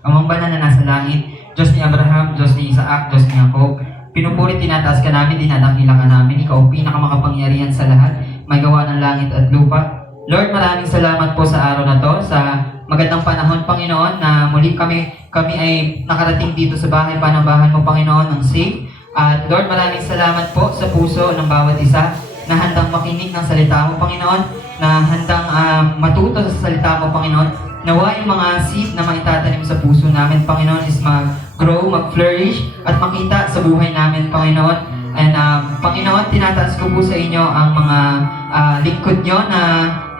Amang banal na nasa langit, Diyos ni Abraham, Diyos ni Isaac, Diyos ni Jacob, pinupuri, tinataas ka namin, dinadakila ka namin, ikaw ang pinakamakapangyarihan sa lahat, may gawa ng langit at lupa. Lord, maraming salamat po sa araw na to, sa magandang panahon, Panginoon, na muli kami ay nakarating dito sa bahay panambahan mo, Panginoon, ng safe. At Lord, maraming salamat po sa puso ng bawat isa na handang makinig ng salita mo, Panginoon, na handang matuto sa salita mo, Panginoon. Nawa yung mga seed na maitatanim sa puso namin, Panginoon, is mag-grow, mag-flourish, at makita sa buhay namin, Panginoon. And Panginoon, tinataas ko po sa inyo ang mga lingkod nyo na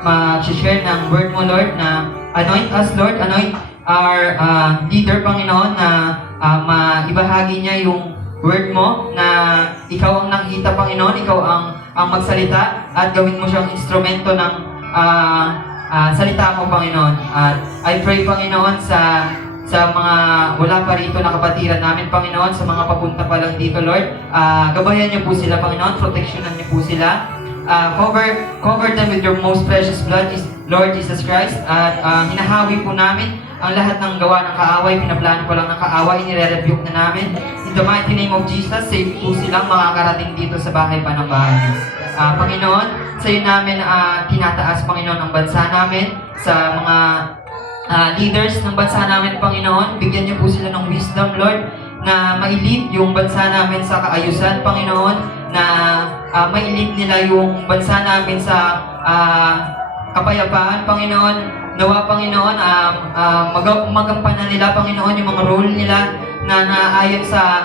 mag-share ng word mo, Lord, na anoint us, Lord, anoint our leader, Panginoon, na maibahagi niya yung word mo, na ikaw ang nakikita, Panginoon, ikaw ang magsalita, at gawin mo siyang instrumento ng salita mo, Panginoon. At I pray, Panginoon, sa mga wala pa rito na kapatiran namin, Panginoon, sa mga papunta pa lang dito, Lord, gabayan niyo po sila, Panginoon, proteksyonan niyo po sila. Cover them with your most precious blood, Lord Jesus Christ. At hinahawi po namin ang lahat ng gawa ng kaaway, pinaplano ko lang ng kaaway, nire-rebuke na namin. In the mighty name of Jesus, safe po silang makakarating dito sa bahay panambahan niyo. Panginoon, sa iyo namin tinataas, Panginoon, ang bansa namin, sa mga leaders ng bansa namin, Panginoon. Bigyan niyo po sila ng wisdom, Lord, na mailid yung bansa namin sa kaayusan, Panginoon, na mailid nila yung bansa namin sa kapayapaan, Panginoon. Nawa, Panginoon, magampanan nila, Panginoon, yung mga role nila na naayon sa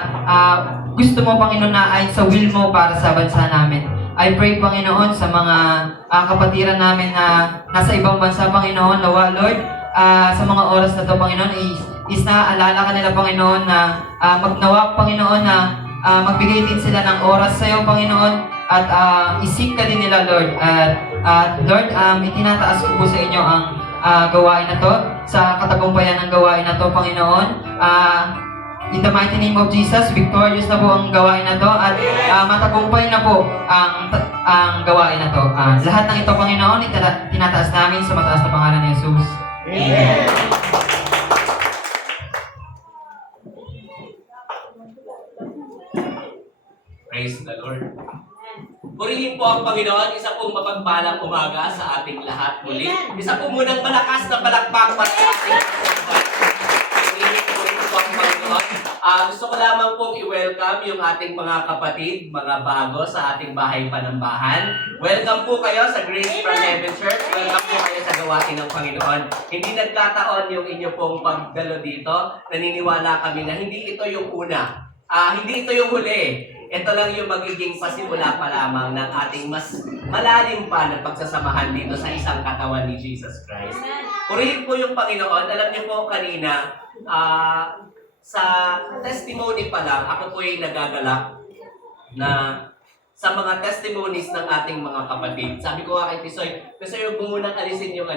gusto mo, Panginoon, na ayon sa will mo para sa bansa namin. I pray, Panginoon, sa mga kapatiran namin na nasa ibang bansa, Panginoon, nawa, Lord, sa mga oras na to, Panginoon, is naaalala ka nila, Panginoon, na magnawa, Panginoon, na magbigay din sila ng oras sa iyo, Panginoon, at isip ka din nila, Lord. At Lord, itinataas ko po sa inyo ang gawain na to, sa katagumpayan ng gawain na to, Panginoon. In the mighty name of Jesus, victorious na po ang gawain na to, at matagumpay na po ang gawain na to. Lahat ng ito, Panginoon, tinataas namin sa mataas na pangalan ni Jesus. Amen. Praise the Lord. Purihin po ang Panginoon, isa pong mapagpalang umaga sa ating lahat muli. Isa po munang malakas na palakpak para sa ating purihin po ang Panginoon. Gusto ko lamang pong i-welcome yung ating mga kapatid, mga bago sa ating bahay panambahan. Welcome po kayo sa Grace from Heaven Church. Welcome po kayo sa gawain ng Panginoon. Hindi nagkataon yung inyo pong pagdalo dito. Naniniwala kami na hindi ito yung una. Hindi ito yung huli. Ito lang yung magiging pasimula pa lamang ng ating mas malalim pa na pagsasamahan dito sa isang katawan ni Jesus Christ. Purihin po yung Panginoon. Alam niyo po kanina, sa testimony pa lang, ako po ay nagagalak na sa mga testimonies ng ating mga kapatid. Sabi ko kay Tisoy, gusto yung munang alisin yung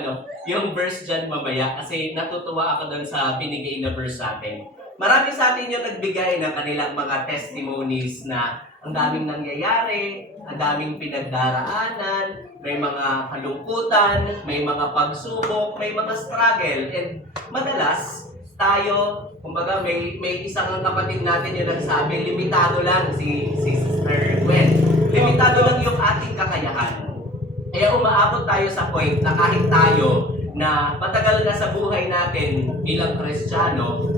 yung verse dyan mamaya kasi natutuwa ako doon sa binigay na verse sa atin. Marami sa atin yung nagbigay ng kanilang mga testimonies na ang daming nangyayari, ang daming pinagdaraanan, may mga kalungkutan, may mga pagsubok, may mga struggle. And madalas, tayo, kumbaga may isang kapatid natin yung nagsabi, limitado lang si Sister Gwen. Limitado lang yung ating kakayahan. Kaya umaabot tayo sa point na kahit tayo na matagal na sa buhay natin bilang Kristiyano,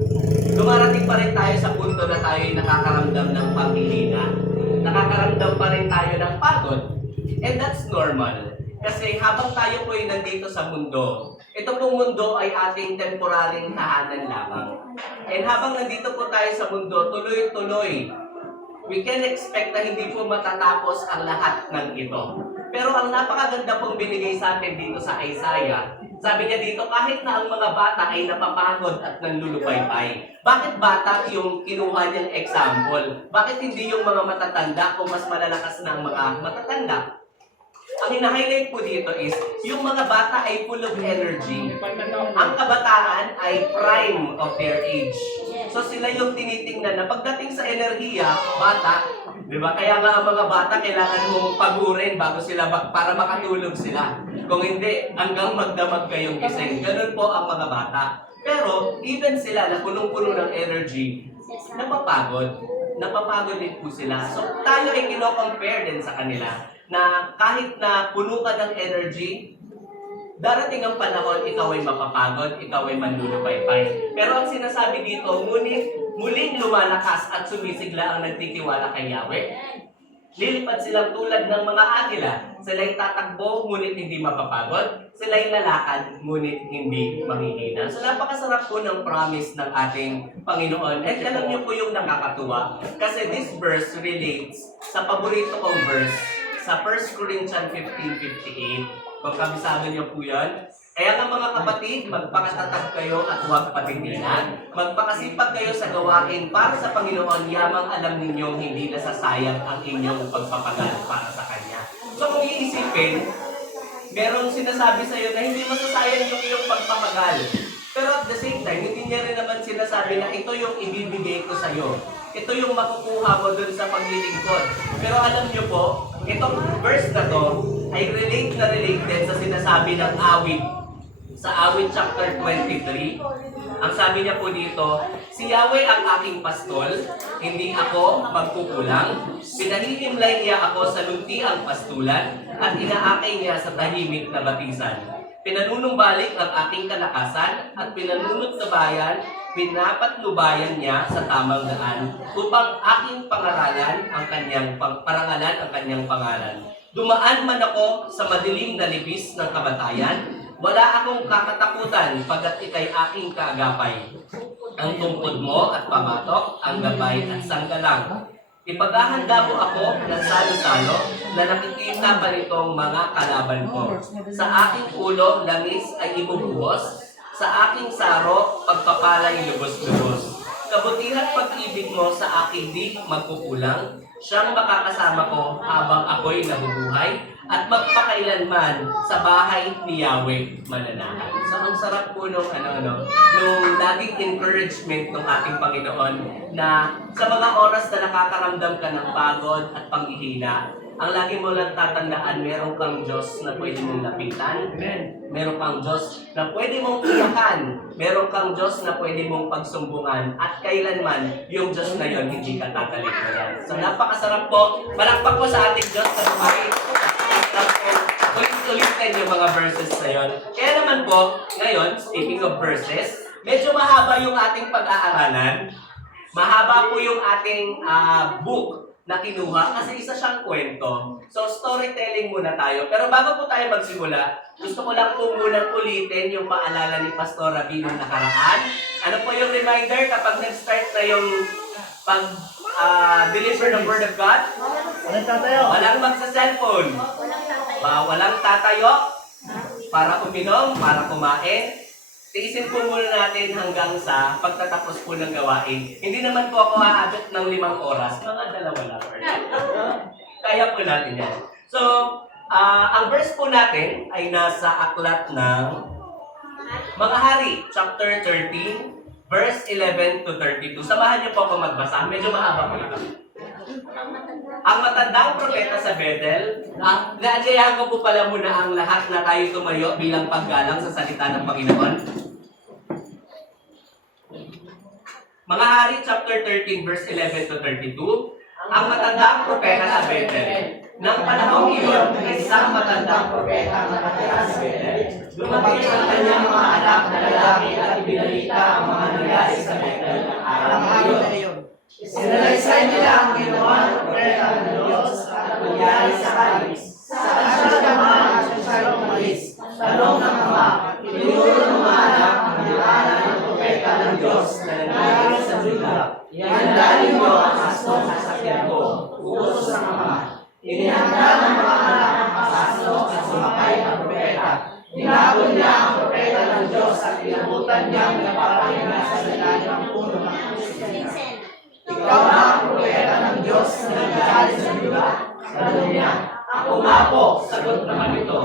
dumarating pa rin tayo sa punto na tayo ay nakakaramdam ng paghihina. Nakakaramdam pa rin tayo ng pagod. And that's normal. Kasi habang tayo po ay nandito sa mundo, ito pong mundo ay ating temporaring tahanan lamang. And habang nandito po tayo sa mundo, tuloy-tuloy, we can expect na hindi po matatapos ang lahat ng ito. Pero ang napakaganda pong binigay sa atin dito sa Isaiah, sabi niya dito, kahit na ang mga bata ay napapagod at nanlulupaypay. Bakit bata yung kinuha niyang example? Bakit hindi yung mga matatanda kung mas malalakas na ang mga matatanda? Ang hina-highlight po dito is, yung mga bata ay full of energy. Ang kabataan ay prime of their age. So sila yung tinitingnan na pagdating sa enerhiya, bata, di ba? Kaya nga ang mga bata kailangan mong pagurin bago sila para makatulog sila. Kung hindi, hanggang magdamag kayong gising. Ganun po ang mga bata. Pero, even sila na punong-puno ng energy, napapagod. Napapagod din po sila. So, tayo ay kino-compare din sa kanila na kahit na puno ka ng energy, darating ang panahon, ikaw ay mapapagod, ikaw ay manlulupaypay. Pero ang sinasabi dito, ngunit muling lumalakas at sumisigla ang nagtitiwala kay Yahweh. Lilipad silang tulad ng mga agila. Sila'y tatakbo, ngunit hindi mapapagod. Sila'y lalakad, ngunit hindi mahihina. So napakasarap po ng promise ng ating Panginoon. At alam niyo po yung nakakatuwa. Kasi this verse relates sa paborito kong verse. Sa 1 Corinthians 15:58. Kung kabisado niyo po yan. Kaya nga mga kapatid, magpakatatag kayo at huwag patindihan. Magpakasipag kayo sa gawain para sa Panginoon, yamang alam ninyong hindi nasasayang ang inyong pagpapagal para sa Kanya. So kung iisipin, merong sinasabi sa iyo na hindi masasayang yung iyong pagpapagal. Pero at the same time, hindi niya rin naman sinasabi na ito yung ibibigay ko sa iyo. Ito yung makukuha mo dun sa paglilingkod. Pero alam niyo po, itong verse na to ay relate na relate din sa sinasabi ng awit. Sa awit chapter 23, ang sabi niya po dito, si Yahweh ang aking pastol, hindi ako magkukulang. Pinahihimlay niya ako sa luntiang pastulan at inaakay niya sa tahimik na batisan. Pinanunumbalik ang aking kalakasan at pinanunutnubayan, pinapatnubayan niya sa tamang daan upang aking pangaralan ang kanyang parangalan ang kanyang pangalan. Dumaan man ako sa madilim na libis ng kamatayan, wala akong kakatakutan pagkat ikay aking kaagapay. Ang tungkod mo at pamatok, ang gabay at sanggalang. Ipaghahanda mo ako ng salo-salo na nakikita pa nitong mga kalaban ko. Sa aking ulo, langis ay ibubuhos. Sa aking saro, pagpapalay lubos-lubos. Kabutihan pag-ibig mo sa aking di magkukulang. Siyang makakasama ko habang ako'y nabubuhay at magpakailanman sa bahay ni Yahweh mananahan. So ang sarap po nung nung laging encouragement ng ating Panginoon na sa mga oras na nakakaramdam ka ng pagod at panghihina, ang lagi mo lang tatandaan, meron kang Diyos na pwede mong lapitan. Meron kang Diyos na pwede mong iyakan. Meron kang Diyos na pwede mong pagsumbungan. At kailanman, yung Diyos na yon hindi ka tatalikdayan. So napakasarap po. Palakpak po sa ating Diyos sa buhay. Ulit-ulitin yung mga verses na yon. Kaya naman po, ngayon, speaking of verses, medyo mahaba yung ating pag-aaralan. Mahaba po yung ating book na kinuha kasi isa siyang kwento. So, storytelling muna tayo. Pero bago po tayo magsimula, gusto ko lang po munang ulitin yung paalala ni Pastor Rabi nung nakaraan. Ano po yung reminder kapag nag-start na yung deliver ng Word of God? Walang tatayo. Walang magsa-cellphone. Walang tatayo para uminom, para kumain. Tiisin po muna natin hanggang sa pagtatapos po ng gawain. Hindi naman po ako aabot ng 5 oras, mga 2 lang. Kaya po natin yan. So, ang verse po natin ay nasa aklat ng Mga Hari, chapter 13, verse 11 to 32. Samahan niyo po ako magbasa. Medyo mahaba po ito. Ang matandang propeta sa Bethel, naadyayahan ko po pala muna ang lahat na tayo tumayo bilang paggalang sa salita ng Panginoon. Mga Hari, chapter 13, verse 11 to 32. Ang matandang propeta sa Bethel. Nang panahong iyon, isang matandang propeta ang nakatira sa Bethel. Dumating ang kanyang mga anak na lalaki at ibinalita ang mga nangyari sa Bethel ng araw na iyon. Sinalaysay nila ang ginawa ng propeta ng Diyos at nangyari sa Kalis. Saan siya naman at siya umalis. Tanong ng ama, tinuro ng mga anak ang pangalan ng propeta ng Diyos na nangyari sa Juda. Ihandali mo ang asong sasakyan ko, utos ng ama. Inihanda ng mga anak ang aso at sumakay ng propeta. Tinapon niya ang propeta ng Diyos at inabutan niyang napapahinga sa ilalim ng puno ng kusina. Ikaw na ang propeta ng Diyos na nagkakali sa Juda. Sabi niya, ako nga po, sagot naman ito.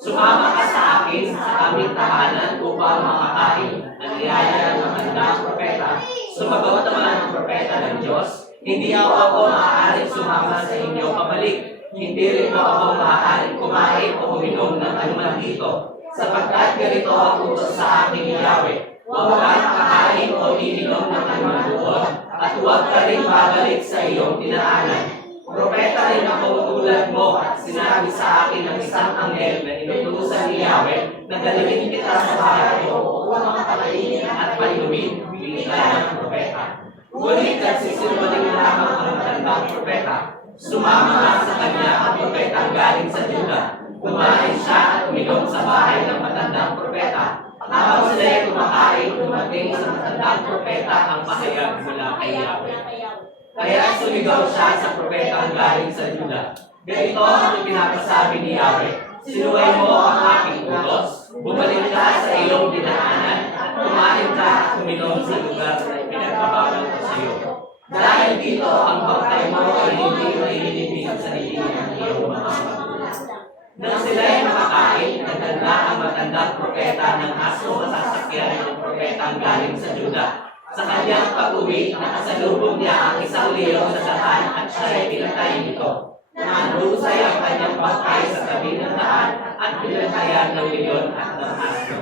Sumama ka sa akin sa aming tahanan upang makakain ang niyaya ng handang propeta. Sumagot naman ang propeta ng Diyos, hindi ako maaaring sumama sa inyo pabalik. Hindi rin mo ako maaaring kumain o uminom ng anuman dito, sapagkat ganito ang utos sa akin ni Yahweh. Huwag kang kakain o iinom ng anuman doon, at huwag ka rin babalik sa iyong dinaanan. Propeta rin ako tulad mo at sinabi sa akin ng isang anghel na inutusan ni Yahweh na dalhin kita sa bahay ko upang makakainin at painumin bilang ng propeta. Ngunit nagsisinungaling lamang ang matandang propeta. Sumama nga sa kanya ang propeta galing sa Juda. Kumain siya at uminom sa bahay ng matandang propeta. Habang sila'y kumakain, dumating sa matandang propeta ang pahayag mula kay Yahweh. Kaya sumigaw siya sa propetang galing sa Juda. Ganito ang pinapasabi ni Yahweh. Sinuway mo ang aking utos, bumalik ka sa iyong dinaanan, at kumain ka at uminom sa lugar na pinagpapawal ko sa iyo. Dahil dito ang bangkay mo ay hindi maililibing sa sarili ng iyong mga magulang. Nang sila'y makakain, nagdala ang matandang propeta ng aso sa sasakyan ng propetang galing sa Juda. Sa kanyang pag-uwi, nakasalubong niya ang isang leon sa daan at siya ay pinatay nito. Nandusay ang kanyang bangkay sa tabi ng daan at pinatayan ng leon at ng aso.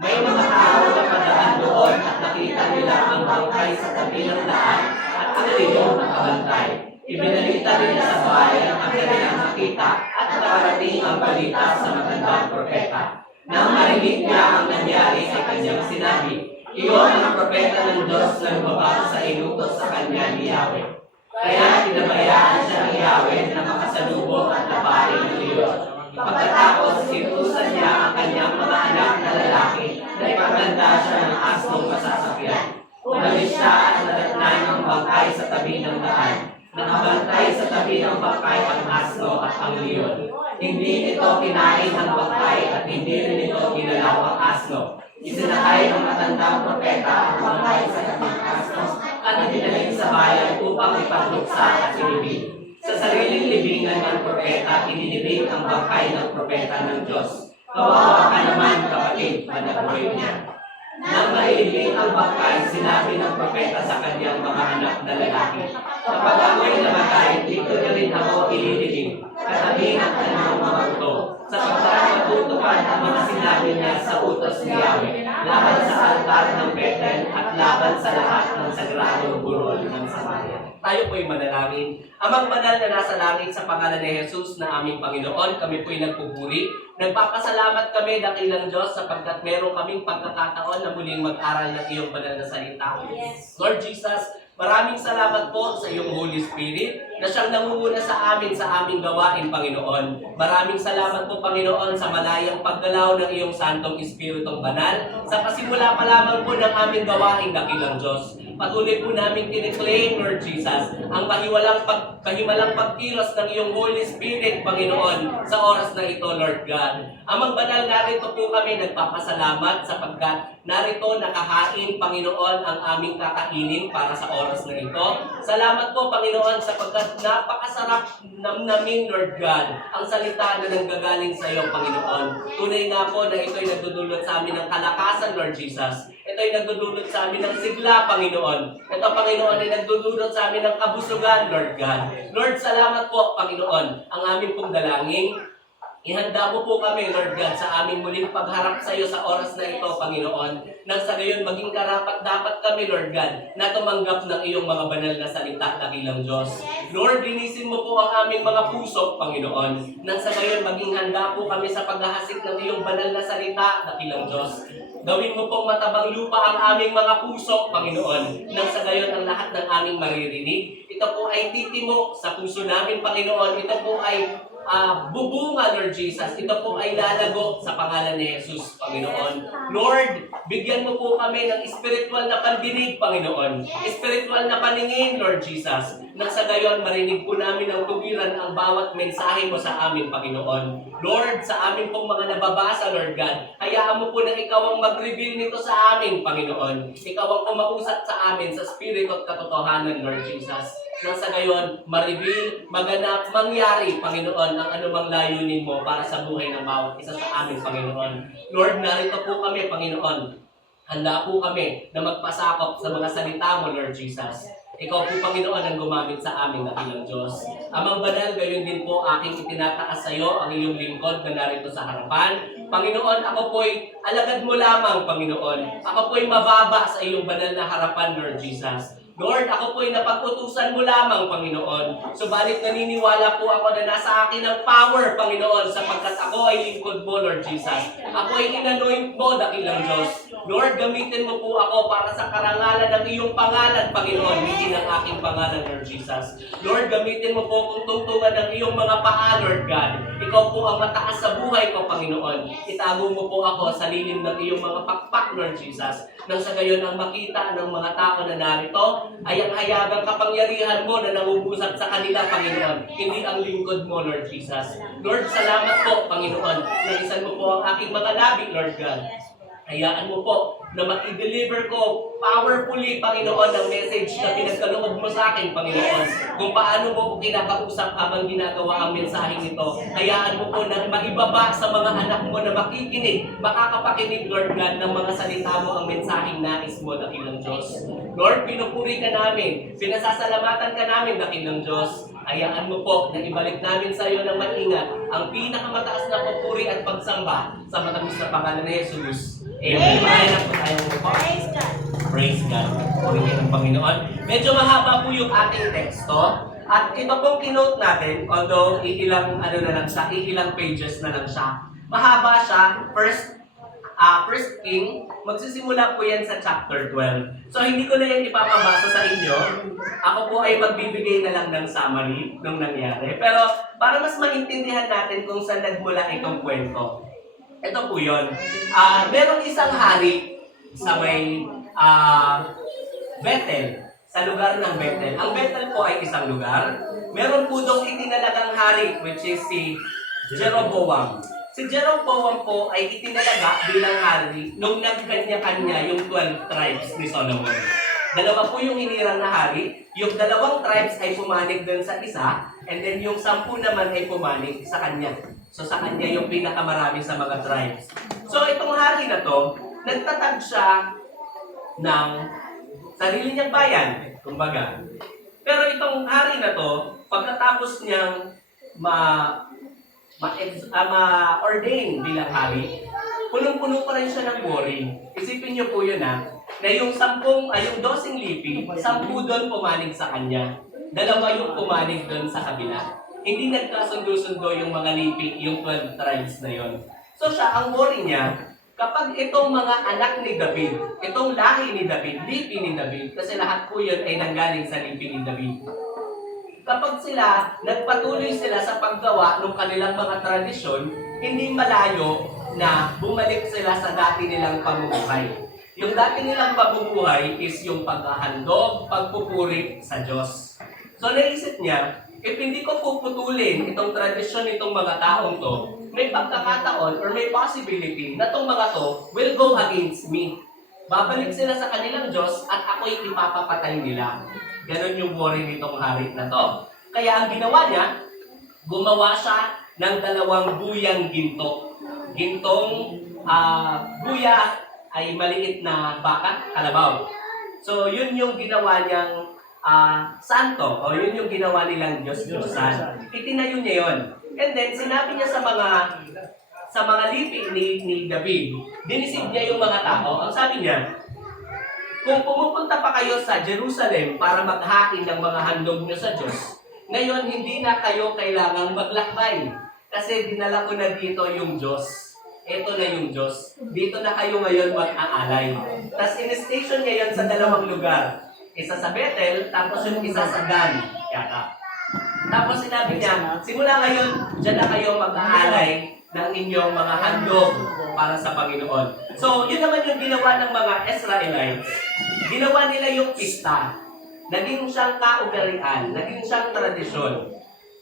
May mga tao na padaan doon at nakita nila ang bangkay sa tabi ng daan at ang leon na kabantay. Ibinalita nila sa bayan ang kanilang nakita at nakarating ang balita sa matandang propeta. Nang marinig niya ang nangyari ay kanyang sinabi, iyon ang propeta ng Diyos na lumabas sa inutos sa kanya ni Yahweh. Kaya pinabayaan siya ng Yahweh na makasalubong at laparin ng leon. Pagkatapos, inutusan niya ang kanyang mga anak na lalaki na ipaganda siya ng asnong masasakyan. Umalis siya at nadatnan ang bangkay sa tabi ng daan. Nakabantay sa tabi ng bangkay ang asno at ang leon. Hindi nito kinain ang bangkay at hindi rin nito ginalaw ang asno. Isinakay ng matandang propeta ang bangkay sa tabi ng asno at dinalhin sa bayan upang ipagluksa at ilibing. Sa sariling libingan ng propeta, inilibing ang bangkay ng propeta ng Diyos. Kawawa ka naman, kapatid, panaguhin niya. Nang mailibing ang bangkay, sinabi ng propeta sa kanyang mga anak na lalaki, kapag ako'y namatay, dito na rin ako ililibing, katabi ng kanyang mga uto, sapagkat matutupad ang mga sinabi niya sa utos ni Yahweh, laban sa altar ng Bethel at laban sa lahat ng sagradong burol ng Samaria. Tayo po'y manalangin. Amang banal na nasa langit, sa pangalan ni Jesus na aming Panginoon, kami po'y nagpupuri. Nagpapasalamat kami, dakilang Diyos, sapagkat meron kaming pagkakataon na muling mag-aral ng iyong banal na salita. Yes. Lord Jesus, maraming salamat po sa iyong Holy Spirit na siyang nangunguna sa amin sa aming gawain, Panginoon. Maraming salamat po, Panginoon, sa malayang paggalaw ng iyong Santong Espiritong Banal sa pasimula pa lamang po ng aming gawain, dakilang Diyos. Patuloy po namin kiniklaim, Lord Jesus, ang kahimalang pagkilos ng iyong Holy Spirit, Panginoon, sa oras na ito, Lord God. Amang banal, narito po kami nagpapasalamat sapagkat narito nakahain, Panginoon, ang aming kakainin para sa oras na ito. Salamat po, Panginoon, sapagkat napakasarap namnamin, Lord God, ang salita na nanggagaling sa iyo, Panginoon. Tunay nga po na ito'y nagdudulot sa amin ng kalakasan, Lord Jesus. Ito'y nagdudulot sa amin ng sigla, Panginoon. Ito, Panginoon, ay nagdudulot sa amin ng kabusugan, Lord God. Lord, salamat po, Panginoon. Ang aming pong dalangin, ihanda mo po kami, Lord God, sa aming muling pagharap sa iyo sa oras na ito, Panginoon. Nang sa gayon maging karapat-dapat kami, Lord God, na tumanggap ng iyong mga banal na salita, dakilang Diyos. Lord, linisin mo po ang aming mga puso, Panginoon. Nang sa gayon maging handa po kami sa paghahasik ng iyong banal na salita, dakilang Diyos. Gawin mo pong matabang lupa ang aming mga puso, Panginoon. Nang sa gayon ang lahat ng aming maririnig, ito po ay titimo sa puso namin, Panginoon. Ito po ay bubunga, Lord Jesus. Ito po ay lalago sa pangalan ni Jesus, Panginoon. Lord, bigyan mo po kami ng spiritual na pandinig, Panginoon. Spiritual na paningin, Lord Jesus. Nang sa gayon, marinig po namin ang tuwiran ang bawat mensahe mo sa amin, Panginoon. Lord, sa amin pong mga nababasa, Lord God, hayaan mo po na ikaw ang mag-reveal nito sa amin, Panginoon. Ikaw ang kumausap sa amin sa spirito at katotohanan, Lord Jesus. Nang sa gayon, ma-reveal, maganap, mangyari, Panginoon, ang anumang layunin mo para sa buhay ng bawat isa sa amin, Panginoon. Lord, narito po kami, Panginoon. Handa po kami na magpasakop sa mga salita mo, Lord Jesus. Ikaw po, Panginoon, ang gumamit sa aming dakilang Diyos. Amang banal, gayon din po aking itinataas sa iyo ang iyong lingkod na narito sa harapan. Panginoon, ako po'y alagad mo lamang, Panginoon. Ako po'y mababa sa iyong banal na harapan, Lord Jesus. Lord, ako po'y napag-utusan mo lamang, Panginoon. Subalit naniniwala po ako na nasa akin ang power, Panginoon, sapagkat ako ay lingkod mo, Lord Jesus. Ako ay inanoint mo, dakilang Diyos. Lord, gamitin mo po ako para sa karangalan ng iyong pangalan, Panginoon, hindi ng aking pangalan, Lord Jesus. Lord, gamitin mo po kung tungtungan ng iyong mga paa, Lord God. Ikaw po ang mataas sa buhay ko, Panginoon. Itago mo po ako sa lilim ng iyong mga pakpak, Lord Jesus. Nang sa gayon ang makita ng mga tao na narito, ay ang hayagang kapangyarihan mo na nangungusap sa kanila, Panginoon. Hindi ang lingkod mo, Lord Jesus. Lord, salamat po, Panginoon. Naisan mo po ang aking mga labi, Lord God. Hayaan mo po na ma-deliver ko powerfully, Panginoon, ang message na pinagkaloob mo sa akin, Panginoon. Kung paano mo ko kinakausap habang ginagawa ang mensaheng ito. Hayaan mo po na maibaba sa mga anak mo na makikinig, makakapakinig, Lord God, ng mga salita mo ang mensaheng nais mo, dakilang Diyos. Lord, pinupuri ka namin, pinasasalamatan ka namin, dakilang Diyos. Hayaan mo po na ibalik namin sa iyo ng maingat ang pinakamataas na papuri at pagsamba sa matamis na pangalan ni Jesus. Amen. Amen. Praise God. Praise God. Purihin ng Panginoon. Medyo mahaba po yung ating teksto. At ito pong kinote natin, although ilang ilang pages na lang siya. Mahaba siya. First King, magsisimula po yan sa chapter 12. So hindi ko na yan ipapabasa sa inyo. Ako po ay magbibigay na lang ng summary nung nangyari. Pero para mas maintindihan natin kung saan nagmula itong kwento. Ito po yun. Merong isang hari sa may Bethel, sa lugar ng Bethel. Ang Bethel po ay isang lugar. Meron po doong itinalagang hari, which is si Jeroboam. Si Jeroboam po ay itinalaga bilang hari nung nagkanya-kanya yung 12 tribes ni Solomon. Dalawa po yung hinirang na hari. Yung 2 tribes ay pumanig dun sa isa, and then yung 10 naman ay pumanig sa kanya. So sa kanya yung pinakamarami sa mga tribes. So itong hari na to, nagtatag siya ng sarili niyang bayan, kumbaga. Pero itong hari na to, pagkatapos niyang ma-ordain bilang hari, punong-puno pa rin siya ng worry. Isipin niyo po yun na yung 12 lipi, 10 doon pumanig sa kanya. 2 yung pumanig doon sa kabila. Hindi nagkasundo-sundo yung mga lipi, yung 12 tribes na yon. So siya, ang worry niya, kapag itong mga anak ni David, itong lahi ni David, lipi ni David, kasi lahat po yun ay nanggaling sa lipi ni David. Kapag nagpatuloy sila sa paggawa ng kanilang mga tradisyon, hindi malayo na bumalik sila sa dati nilang pamumuhay. Yung dati nilang pamumuhay is yung paghahandog, pagpupuri sa Diyos. So naisip niya, if hindi ko puputulin itong tradisyon nitong mga taong to, may pagkakataon or may possibility na itong mga to will go against me. Babalik sila sa kanilang Diyos at ako'y ipapapatay nila. Ganon yung worry nitong hari na to. Kaya ang ginawa niya, gumawa siya ng 2 buyang ginto. Gintong buya ay maliit na baka, kalabaw. So yun yung ginawa niyang santo, o yun yung ginawa nilang Diyos-Diyosan. Itinayo niya yun. And then, sinabi niya sa mga lipi ni David, dinisig niya yung mga tao. Ang sabi niya, kung pumupunta pa kayo sa Jerusalem para maghain ng mga handog niyo sa Diyos, ngayon hindi na kayo kailangang maglakbay. Kasi dinala ko na dito yung Diyos. Ito na yung Diyos. Dito na kayo ngayon mag-aalay. Tapos in-station niya yun sa 2 lugar. Isa sa Bethel, tapos yung isa sa Dan. Yata. Tapos sinabi niya, simula ngayon, dyan na kayo mag-aalay ng inyong mga handog para sa Panginoon. So, yun naman yung ginawa ng mga Israelites. Ginawa nila yung pista. Naging siyang kaugalian, naging siyang tradisyon.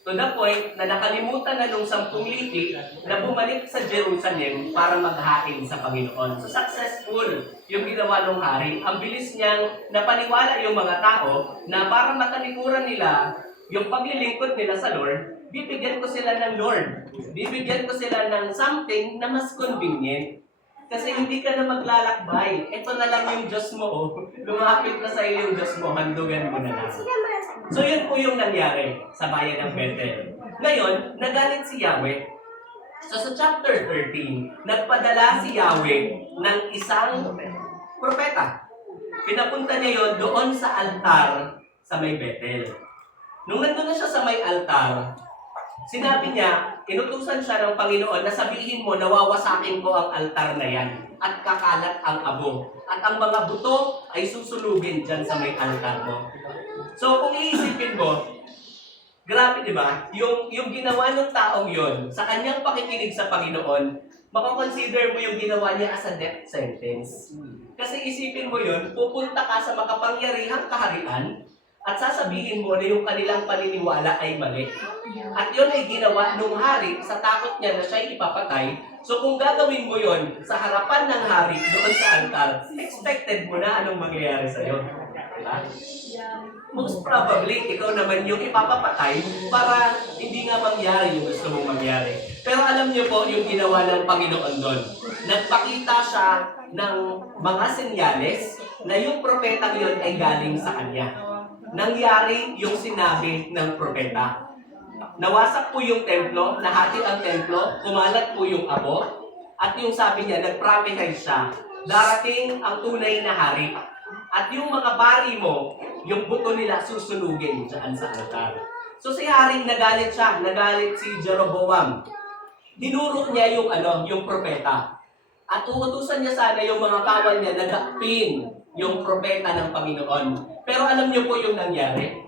To the point na nakalimutan na nung 10 lipi na bumalik sa Jerusalem para maghain sa Panginoon. So successful yung ginawa ng hari. Ang bilis niyang napaniwala yung mga tao na para matalikuran nila yung paglilingkod nila sa Lord, bibigyan ko sila ng Lord. Bibigyan ko sila ng something na mas convenient. Kasi hindi ka na maglalakbay. Ito na lang yung Diyos mo. Oh. Lumapit na sa iyo yung Diyos mo. Handugan mo na lang. So yun po yung nangyari sa bayan ng Bethel. Ngayon, nagalit si Yahweh. So sa chapter 13, nagpadala si Yahweh ng isang propeta. Pinapunta niya yon doon sa altar sa may Bethel. Nung nandun na siya sa may altar, sinabi niya, inutusan siya ng Panginoon na sabihin mo, nawawasakin ko ang altar na yan at kakalat ang abo. At ang mga buto ay susunugin dyan sa may altar mo. So kung iisipin mo, grabe di ba? Yung ginawa ng taong yon sa kanyang pakikinig sa Panginoon, makakonsider mo yung ginawa niya as a death sentence. Kasi isipin mo yun, pupunta ka sa makapangyarihang kaharian at sasabihin mo na yung kanilang paniniwala ay mali. At yun ay ginawa nung hari sa takot niya na siya'y ipapatay. So kung gagawin mo yun sa harapan ng hari doon sa altar, expected mo na anong mangyayari sa'yo. Diba? Most probably, ikaw naman yung ipapapatay para hindi nga mangyari yung gusto mong mangyari. Pero alam niyo po yung ginawa ng Panginoon doon. Nagpakita siya ng mga senyales na yung propetang yun ay galing sa kanya. Nangyari yung sinabi ng propeta. Nawasak po yung templo, nahati ang templo, kumalat po yung abo, at yung sabi niya, nag-prophesy siya, darating ang tunay na hari. At yung mga bari mo, yung buto nila susunugin dyan sa altar. So si haring nagalit siya, nagalit si Jeroboam. Dinuro niya yung propeta. At uutusan niya sana yung mga kawal niya na dakpin yung propeta ng Panginoon. Pero alam niyo po yung nangyari?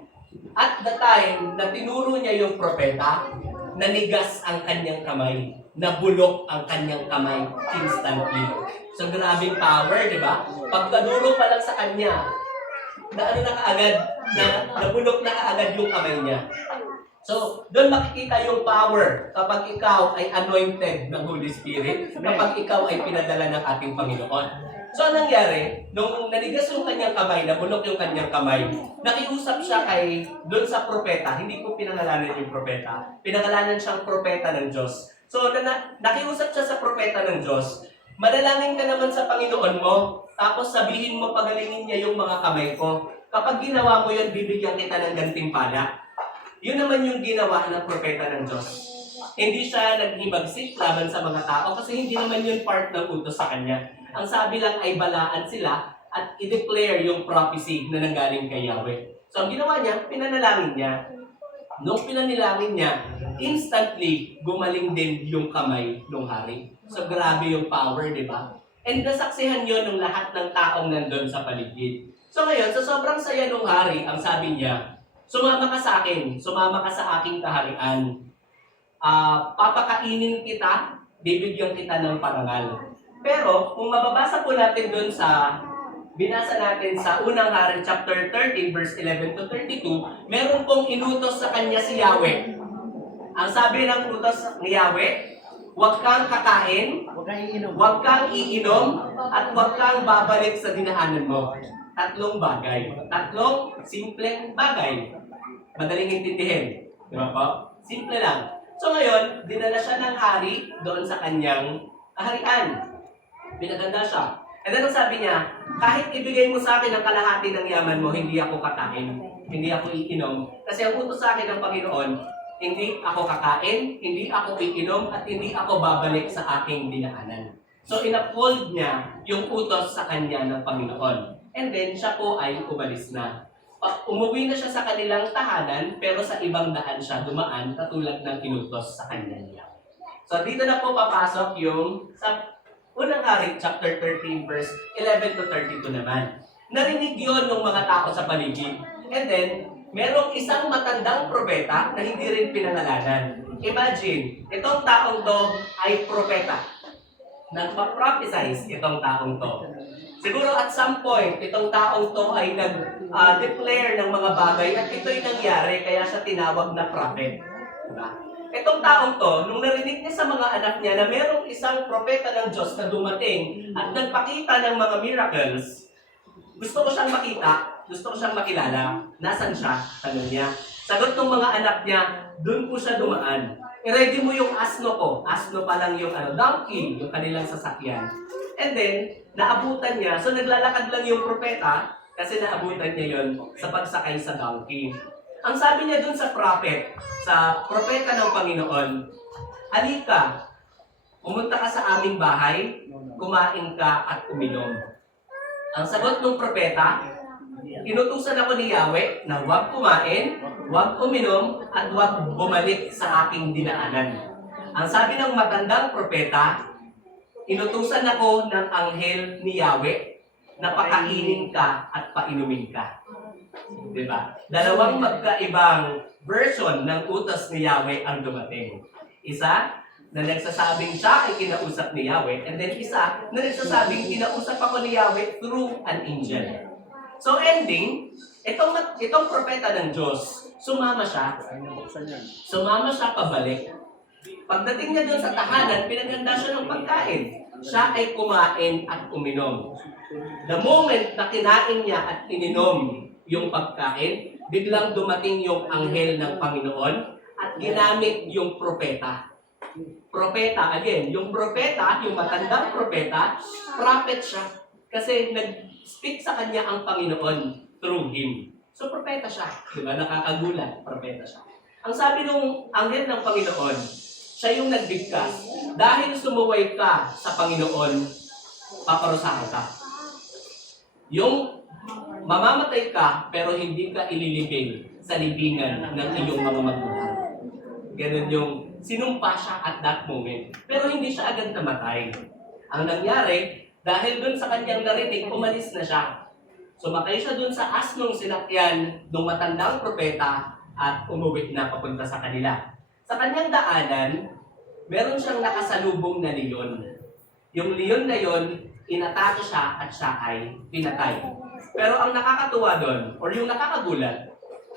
At the time na tinuro niya yung propeta, nanigas ang kanyang kamay, nabulok ang kanyang kamay instantly. So grabing power, di ba? Pagkaduro pa lang sa kanya, na kaagad, nabulok na kaagad yung kamay niya. So, doon makikita yung power kapag ikaw ay anointed ng Holy Spirit, kapag ikaw ay pinadala ng ating Panginoon. So, anong nangyari? Nung nanigas yung kanyang kamay, nabulok yung kanyang kamay, nakiusap siya doon sa propeta, hindi ko pinangalanan yung propeta, pinangalanan siyang propeta ng Diyos. So, nakiusap siya sa propeta ng Diyos, madalangin ka naman sa Panginoon mo, tapos sabihin mo pagalingin niya yung mga kamay ko. Kapag ginawa mo yun, bibigyan kita ng gantimpala. Yun naman yung ginawa ng propeta ng Diyos. Hindi siya naghibagsik laban sa mga tao kasi hindi naman yun part ng utos sa kanya. Ang sabi lang ay balaan sila at i-declare yung prophecy na nanggaling kay Yahweh. So ang ginawa niya, pinanalangin niya. Nung pinanalangin niya, instantly gumaling din yung kamay ng hari. So grabe yung power, di ba? And nasaksihan yun ng lahat ng taong nandun sa paligid. So ngayon, sa sobrang saya ng hari, ang sabi niya, sumama ka sa akin, sumama ka sa aking kaharian. Papakainin kita, bibigyan kita ng parangal. Pero, kung mababasa po natin dun sa, binasa natin sa unang hari, chapter 13, verse 11 to 32, meron pong inutos sa kanya si Yahweh. Ang sabi ng utos ni Yahweh, huwag kang kakain, huwag kang iinom, at huwag kang babalik sa dinaanan mo. Tatlong bagay. Tatlong simpleng bagay. Madaling intindihin. Di ba po? Simple lang. So ngayon, dinala siya ng hari doon sa kanyang kaharian. Pinaganda siya. And then ang sabi niya, kahit ibigay mo sa akin ang kalahati ng yaman mo, hindi ako kakain. Hindi ako iinom. Kasi ang utos sa akin ng Panginoon, hindi ako kakain, hindi ako iinom, at hindi ako babalik sa aking dinaanan. So in-uphold niya yung utos sa kanya ng Panginoon. And then, siya po ay umalis na. Umuwi na siya sa kanilang tahanan, pero sa ibang daan siya dumaan, katulad ng inutos sa kanya niya. So, dito na po papasok yung sa unang hari, chapter 13, verse 11 to 32 naman. Narinig yun ng mga tao sa paligid. And then, merong isang matandang propeta na hindi rin pinangalanan. Imagine, itong taong to ay propeta. Nagpa-prophesize itong taong to. Siguro at some point, itong taong to ay nag-declare ng mga bagay at ito'y nangyari kaya siya tinawag na prophet. Diba? Itong taong to, nung narinig niya sa mga anak niya na merong isang propeta ng Diyos na dumating at nagpakita ng mga miracles, gusto ko siyang makita, gusto ko siyang makilala. Nasaan siya? Tanong niya. Sagot ng mga anak niya, doon po siya dumaan. I-ready mo yung asno ko. Asno pa lang yung donkey, yung kanilang sasakyan. And then, naabutan niya. So, naglalakad lang yung propeta kasi naabutan niya yon sa pagsakay sa donkey. Ang sabi niya dun sa prophet, sa propeta ng Panginoon, halika, pumunta ka sa aming bahay, kumain ka at uminom. Ang sagot ng propeta, inutusan ako ni Yahweh na huwag kumain, huwag uminom, at huwag bumalik sa aking dinaanan. Ang sabi ng matandang propeta, inutusan ako ng anghel ni Yahweh na pakainin ka at painumin ka. Diba? Dalawang magkaibang version ng utos ni Yahweh ang dumating. Isa, na nagsasabing siya ay kinausap ni Yahweh, and then isa, na nagsasabing kinausap ako ni Yahweh through an angel. So ending, itong propeta ng Diyos, sumama siya pabalik. Pagdating niya doon sa tahanan, pinaganda siya ng pagkain. Siya ay kumain at uminom. The moment na kinain niya at ininom yung pagkain, biglang dumating yung anghel ng Panginoon at ginamit yung propeta. Propeta, again, yung propeta, yung matandang propeta, prophet siya. Kasi nag-speak sa kanya ang Panginoon through him. So, propeta siya. Diba? Nakakagulat, propeta siya. Ang sabi nung anghel ng Panginoon, siya yung nagbigkas. Dahil sumuway ka sa Panginoon, paparusahan ka. Yung mamamatay ka, pero hindi ka ililibing sa libingan ng iyong mga magulang. Ganun yung sinumpa siya at that moment. Pero hindi siya agad namatay. Ang nangyari, dahil dun sa kanyang narinig, umalis na siya. Sumakay siya dun sa asnong sinakyan ng matandang propeta at umuwi na papunta sa kanila. Sa kanyang daanan, meron siyang nakasalubong na leon. Yung leon na yon, inatake siya at siya ay pinatay. Pero ang nakakatuwa doon, or yung nakakagulat,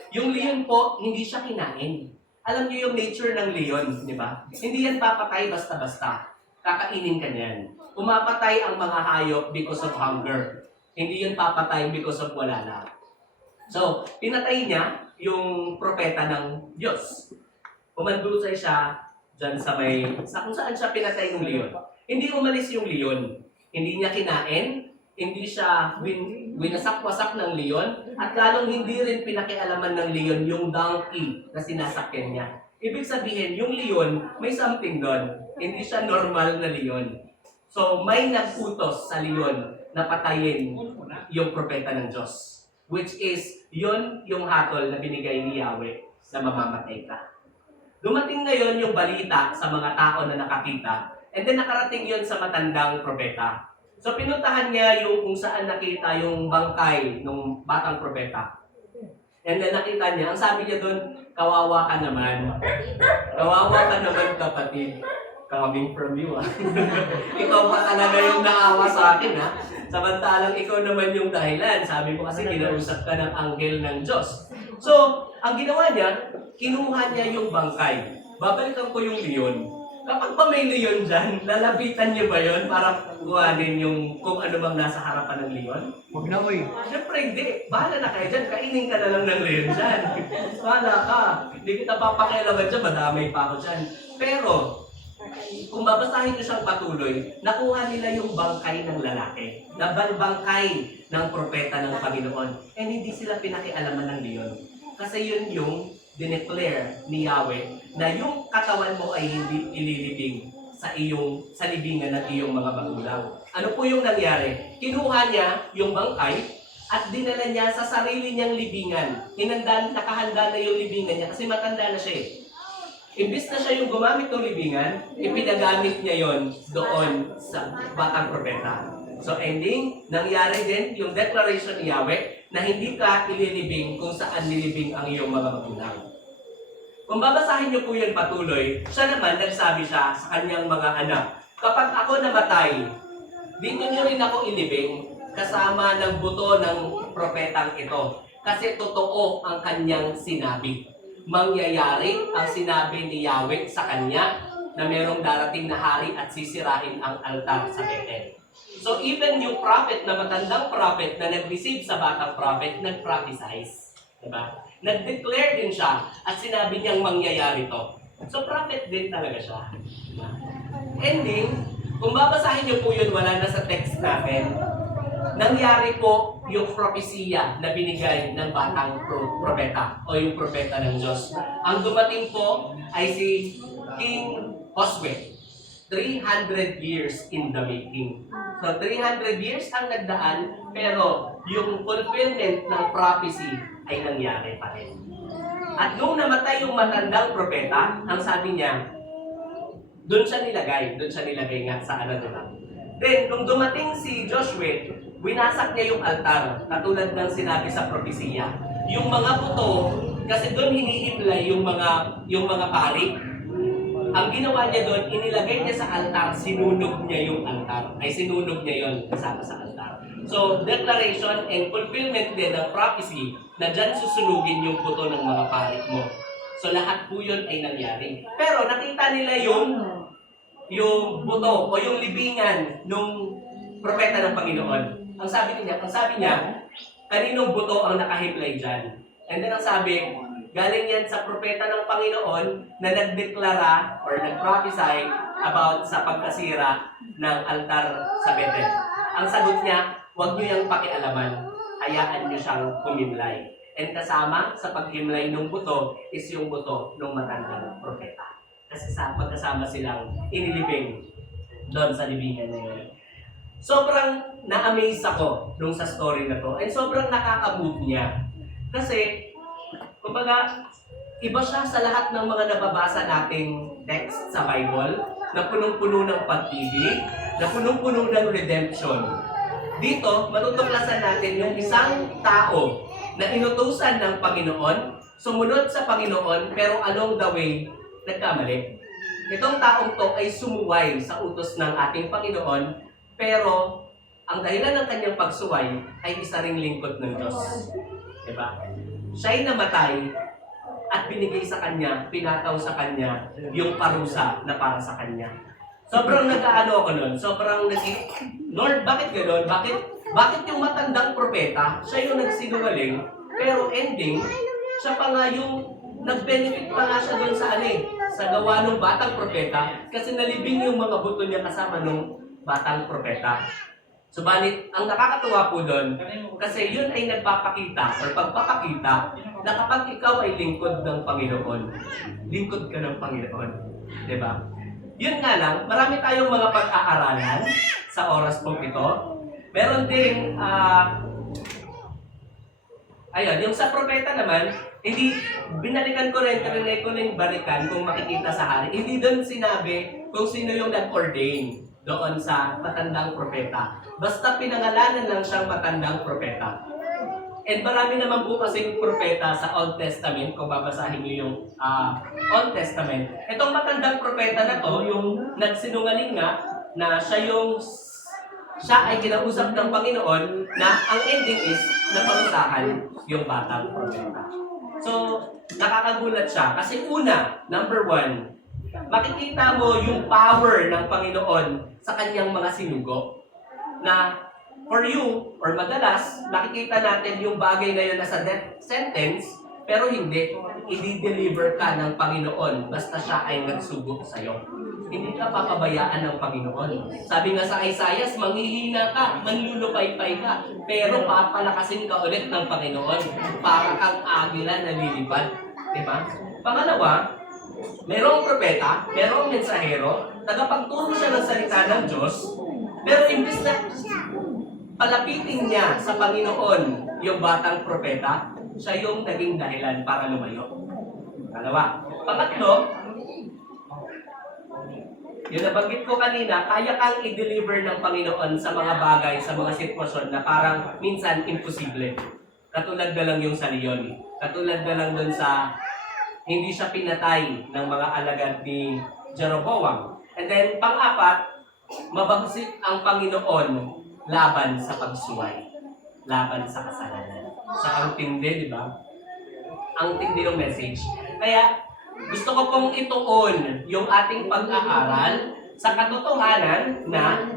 yung leon po, hindi siya kinain. Alam niyo yung nature ng leon, di ba? Hindi yan papatay basta-basta. Kakainin ka niyan. Pumapatay ang mga hayop because of hunger. Hindi yan papatay because of wala na. So, pinatay niya yung propeta ng Diyos. Umandusay siya dyan sa kung saan siya pinatay ng leon. Hindi umalis yung leon. Hindi niya kinain. Hindi siya winasak-wasak ng leon. At lalong hindi rin pinakialaman ng leon yung donkey na sinasakyan niya. Ibig sabihin, yung leon, may something doon. Hindi siya normal na leon. So, may nagputos sa leon na patayin yung propeta ng Diyos. Which is, yon yung hatol na binigay ni Yahweh na mamamatay ka. Dumating ngayon yung balita sa mga tao na nakakita, and then nakarating yon sa matandang propeta. So pinuntahan niya yung kung saan nakita yung bangkay ng batang propeta. And then nakita niya, ang sabi niya doon, kawawa ka naman. Kawawa ka naman kapatid. Coming from you, ah. Ikaw pa talaga yung naawa sa akin, ha? Samantalang ikaw naman yung dahilan. Sabi mo kasi kinausap ka ng anghel ng Diyos. So, ang ginawa niya, kinuha niya yung bangkay. Babalikan ko yung leon. Kapag pa may leon dyan, lalapitan niyo ba yun para kuhanin yung kung ano bang nasa harapan ng leon? Huwag na, uy. Siyempre hindi. Bahala na kayo dyan. Kainin ka na lang ng leon dyan. Bahala ka. Hindi kita papakialaman dyan. Madamay pa ako dyan. Pero, kung babasahin ko siyang patuloy, nakuha nila yung bangkay ng lalaki. Bangkay ng propeta ng Panginoon. And hindi sila pinakialaman ng leon. Kasi yun yung dineclare ni Yahweh na yung katawan mo ay hindi ililibing sa libingan ng iyong mga magulang. Ano po yung nangyari? Kinuha niya yung bangkay at dinala niya sa sarili niyang libingan. Nakahanda na yung libingan niya kasi matanda na siya eh. Imbis na siya yung gumamit ng libingan, ipinagamit niya yon doon sa batang propeta. So ending, nangyari din yung declaration ni Yahweh na hindi ka ililibing kung saan nilibing ang iyong mga magulang. Kung babasahin niyo po yun patuloy, siya naman nagsabi siya sa kanyang mga anak, kapag ako namatay, dito niyo rin ako ilibing kasama ng buto ng propetang ito. Kasi totoo ang kanyang sinabi. Mangyayari ang sinabi ni Yahweh sa kanya na merong darating na hari at sisirain ang altar sa Bethel. So even yung prophet na matandang prophet na nag-receive sa batang prophet, nag-prophesize. Diba? Nag-declare din siya at sinabi niyang mangyayari to. So prophet din talaga siya. Diba? Ending, Kung babasahin niyo po yun, wala na sa text natin. Nangyari po yung propesiya na binigay ng batang propeta o yung propeta ng Diyos. Ang dumating po ay si King Josue. 300 years in the making. So 300 years ang nagdaan, pero yung fulfillment ng prophecy ay nangyari pa rin. At nung namatay yung matandang propeta, ang sabi niya, doon siya nilagay nga sa ano nila. Then, nung dumating si Joshua, winasak niya yung altar, katulad ng sinabi sa propesiya. Yung mga buto, kasi doon hinihimlay yung mga pari. Ang ginawa niya doon, inilagay niya sa altar, sinunog niya yung altar. Ay sinunog niya yon kasama sa altar. So, declaration and fulfillment din ng prophecy na dyan susunugin yung buto ng mga pari mo. So, lahat po yun ay nangyari. Pero nakita nila yung buto o yung libingan nung propeta ng Panginoon. Ang sabi niya, kaninong buto ang nakahiplay dyan? And then ang sabi, galing yan sa propeta ng Panginoon na nagdeklara or nagprophesy about sa pagkasira ng altar sa Bethel. Ang sagot niya, huwag niyo yung pakialaman, hayaan niyo siyang humimlay. And kasama sa paghimlay ng buto is yung buto ng matandang propeta. Kasi magkasama silang inilibing doon sa libingan na yun. Sobrang na-amaze ako nung sa story na to and sobrang nakaka-move niya. Kasi, kumbaga, iba siya sa lahat ng mga nababasa nating text sa Bible na punong-puno ng pag-ibig, na punong-puno ng redemption. Dito, matutuklasan natin yung isang tao na inutusan ng Panginoon, sumunod sa Panginoon, pero along the way, nagkamali. Itong taong to ay sumuway sa utos ng ating Panginoon, pero ang dahilan ng kanyang pagsuway ay isa ring lingkod ng Diyos. Diba? Siya'y namatay at binigay sa kanya, pinataw sa kanya yung parusa na para sa kanya. Sobrang nag-aano ako nun. Sobrang Lord, bakit gano'n? Bakit yung matandang propeta, siya yung nagsinungaling, pero ending, siya pa nga yung nag-benefit pa nga siya doon sa gawa ng batang propeta, kasi nalibing yung mga buto niya kasama ng batang propeta. Subalit, ang nakakatuwa po doon, kasi yun ay nagpapakita or pagpapakita na kapag ikaw ay lingkod ng Panginoon, lingkod ka ng Panginoon. Diba? Yun nga lang, marami tayong mga pag-aaralan sa oras po ito. Meron din, yung sa propeta naman, hindi, binalikan ko rin, trinay ko rin balikan kung makikita sa hari. Hindi doon sinabi kung sino yung nag-ordain doon sa matandang propeta. Basta pinangalanan lang siyang matandang propeta. And marami naman po kasing propeta sa Old Testament, kung babasahin niyo yung Old Testament. Itong matandang propeta na to, yung nagsinungaling nga, na siya ay kinausap ng Panginoon na ang ending is naparusahan yung batang propeta. So, nakakagulat siya. Kasi una, number one, makikita mo yung power ng Panginoon sa kanyang mga sinugo. Na for you, or madalas, nakikita natin yung bagay na yun nasa death sentence, pero hindi. I-deliver ka ng Panginoon basta siya ay nagsugo sa'yo. Hindi ka papabayaan ng Panginoon. Sabi nga sa Isaiah, manghihina ka, manlulupay-pay ka, pero papalakasin ka ulit ng Panginoon para kang agila na lilipad. Diba? Pangalawa, merong propeta, merong mensahero, tagapagturo siya ng salita ng Diyos, pero imbis na palapitin niya sa Panginoon yung batang propeta, siya yung naging dahilan para lumayo. Dalawa. Pangatlo, yung nabanggit ko kanina, kaya kang i-deliver ng Panginoon sa mga bagay, sa mga sitwasyon na parang minsan imposible. Katulad na lang yung sa Leon. Katulad na lang dun sa hindi siya pinatay ng mga alagad ni Jeroboam. And then, pang-apat, mabagsik ang Panginoon laban sa pagsuway. Laban sa kasalanan. Sa ang tindi, di ba? Ang tindi ng message. Kaya, gusto ko pong ituon yung ating pag-aaral sa katotohanan na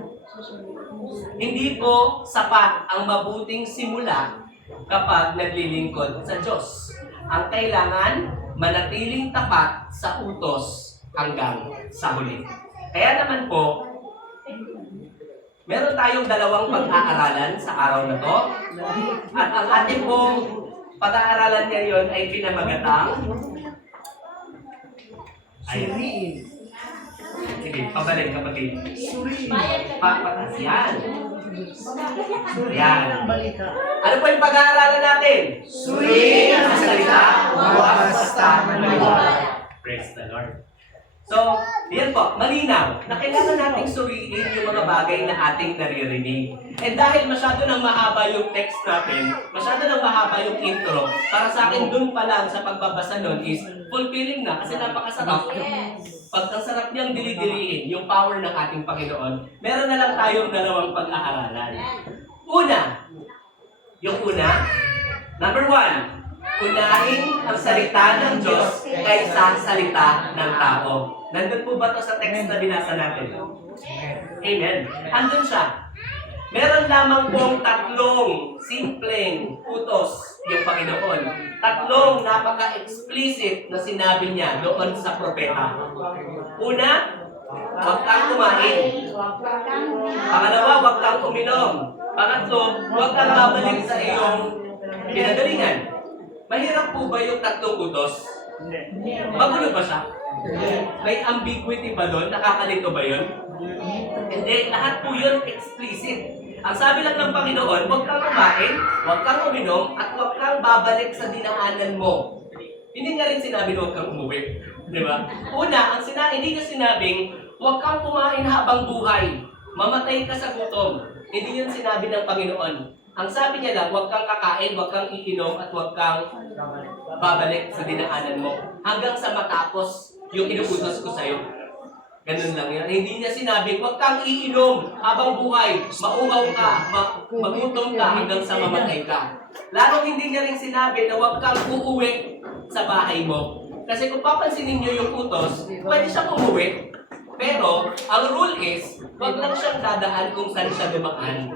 hindi po sapat ang mabuting simula kapag naglilingkod sa Diyos. Ang kailangan, manatiling tapat sa utos hanggang sa huli. Kaya naman po, Meron tayong dalawang pag-aaralan sa araw na to. At ang ating pong pag-aaralan ngayon ay pinamagatang Suriin. sige, pabalik kapatid. Suriin. Papatas yan. Suriin Yan. ang balita. Ano po yung pag-aaralan natin? Suriin ang salita, huwag basta maniwala. Praise the Lord. So, yan po, malinaw na kailangan nating suriin yung mga bagay na ating naririnig. And dahil masyado nang mahaba yung text natin, masyado nang mahaba yung intro, para sa akin dun pa lang sa pagbabasa nun is fulfilling na kasi napakasarap. Pag ang sarap niyang dili-diliin yung power ng ating Panginoon, meron na lang tayong dalawang pag-aaralan. Yung una, number 1, unahin ang salita ng Diyos kaysa salita ng tao. Nandun po ba ito sa text na binasa natin? Amen. Andun siya. Meron lamang pong 3 simpleng utos yung Panginoon. 3 napaka-explicit na sinabi niya doon sa propeta. Una, huwag kang kumain. Pangalawa, huwag kang uminom. Pangatlo, huwag kang babalik sa iyong pinagalingan. Mahirap po ba yung 3 utos? Magulo ba siya? May ambiguity ba doon? Nakakalito ba yun? Hindi, lahat po yun explicit. Ang sabi lang ng Panginoon, huwag kang kumain, huwag kang uminom, at huwag kang babalik sa dinaanan mo. Hindi niya rin sinabi na huwag kang umuwi. Di ba? Una, hindi niya sinabing, huwag kang kumain habang buhay. Mamatay ka sa gutom. Hindi yun sinabi ng Panginoon. Ang sabi niya lang, huwag kang kakain, huwag kang iinom, at huwag kang babalik sa dinaanan mo. Hanggang sa matapos yung inuutos ko sa'yo. Ganun lang yan. Hindi niya sinabi, huwag kang iinom habang buhay. Mauhaw ka, magutom ka hanggang sa mamatay ka. Lalong hindi niya rin sinabi na huwag kang uuwi sa bahay mo. Kasi kung papansinin niyo yung utos, pwede siyang umuwi. Pero, ang rule is, huwag lang siyang dadaan kung saan siya dumaan.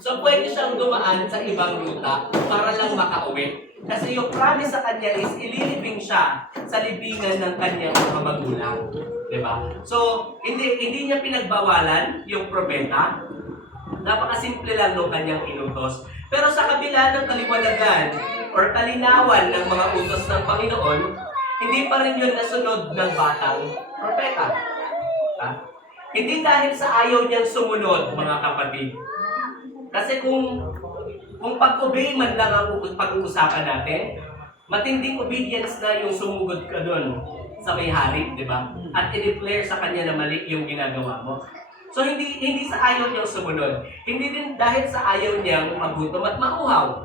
So, pwede siyang dumaan sa ibang ruta para lang makauwi. Kasi yung promise sa kanya is, ililibing siya sa libingan ng kanyang mga magulang. Diba? So, hindi niya pinagbawalan yung propeta. Napakasimple lang ng kanyang inutos. Pero sa kabila ng kaliwanagan or kalinawan ng mga utos ng Panginoon, hindi pa rin yun nasunod ng batang propeta. Hindi dahil sa ayaw niyang sumunod, mga kapatid. Kasi kung pag-obey man lang ang pag-uusapan natin, matinding obedience na yung sumugod ka doon sa may hari, di ba? At i-declare sa kanya na mali yung ginagawa mo. So hindi sa ayaw niyang sumunod. Hindi din dahil sa ayaw niyang magutom at mauhaw.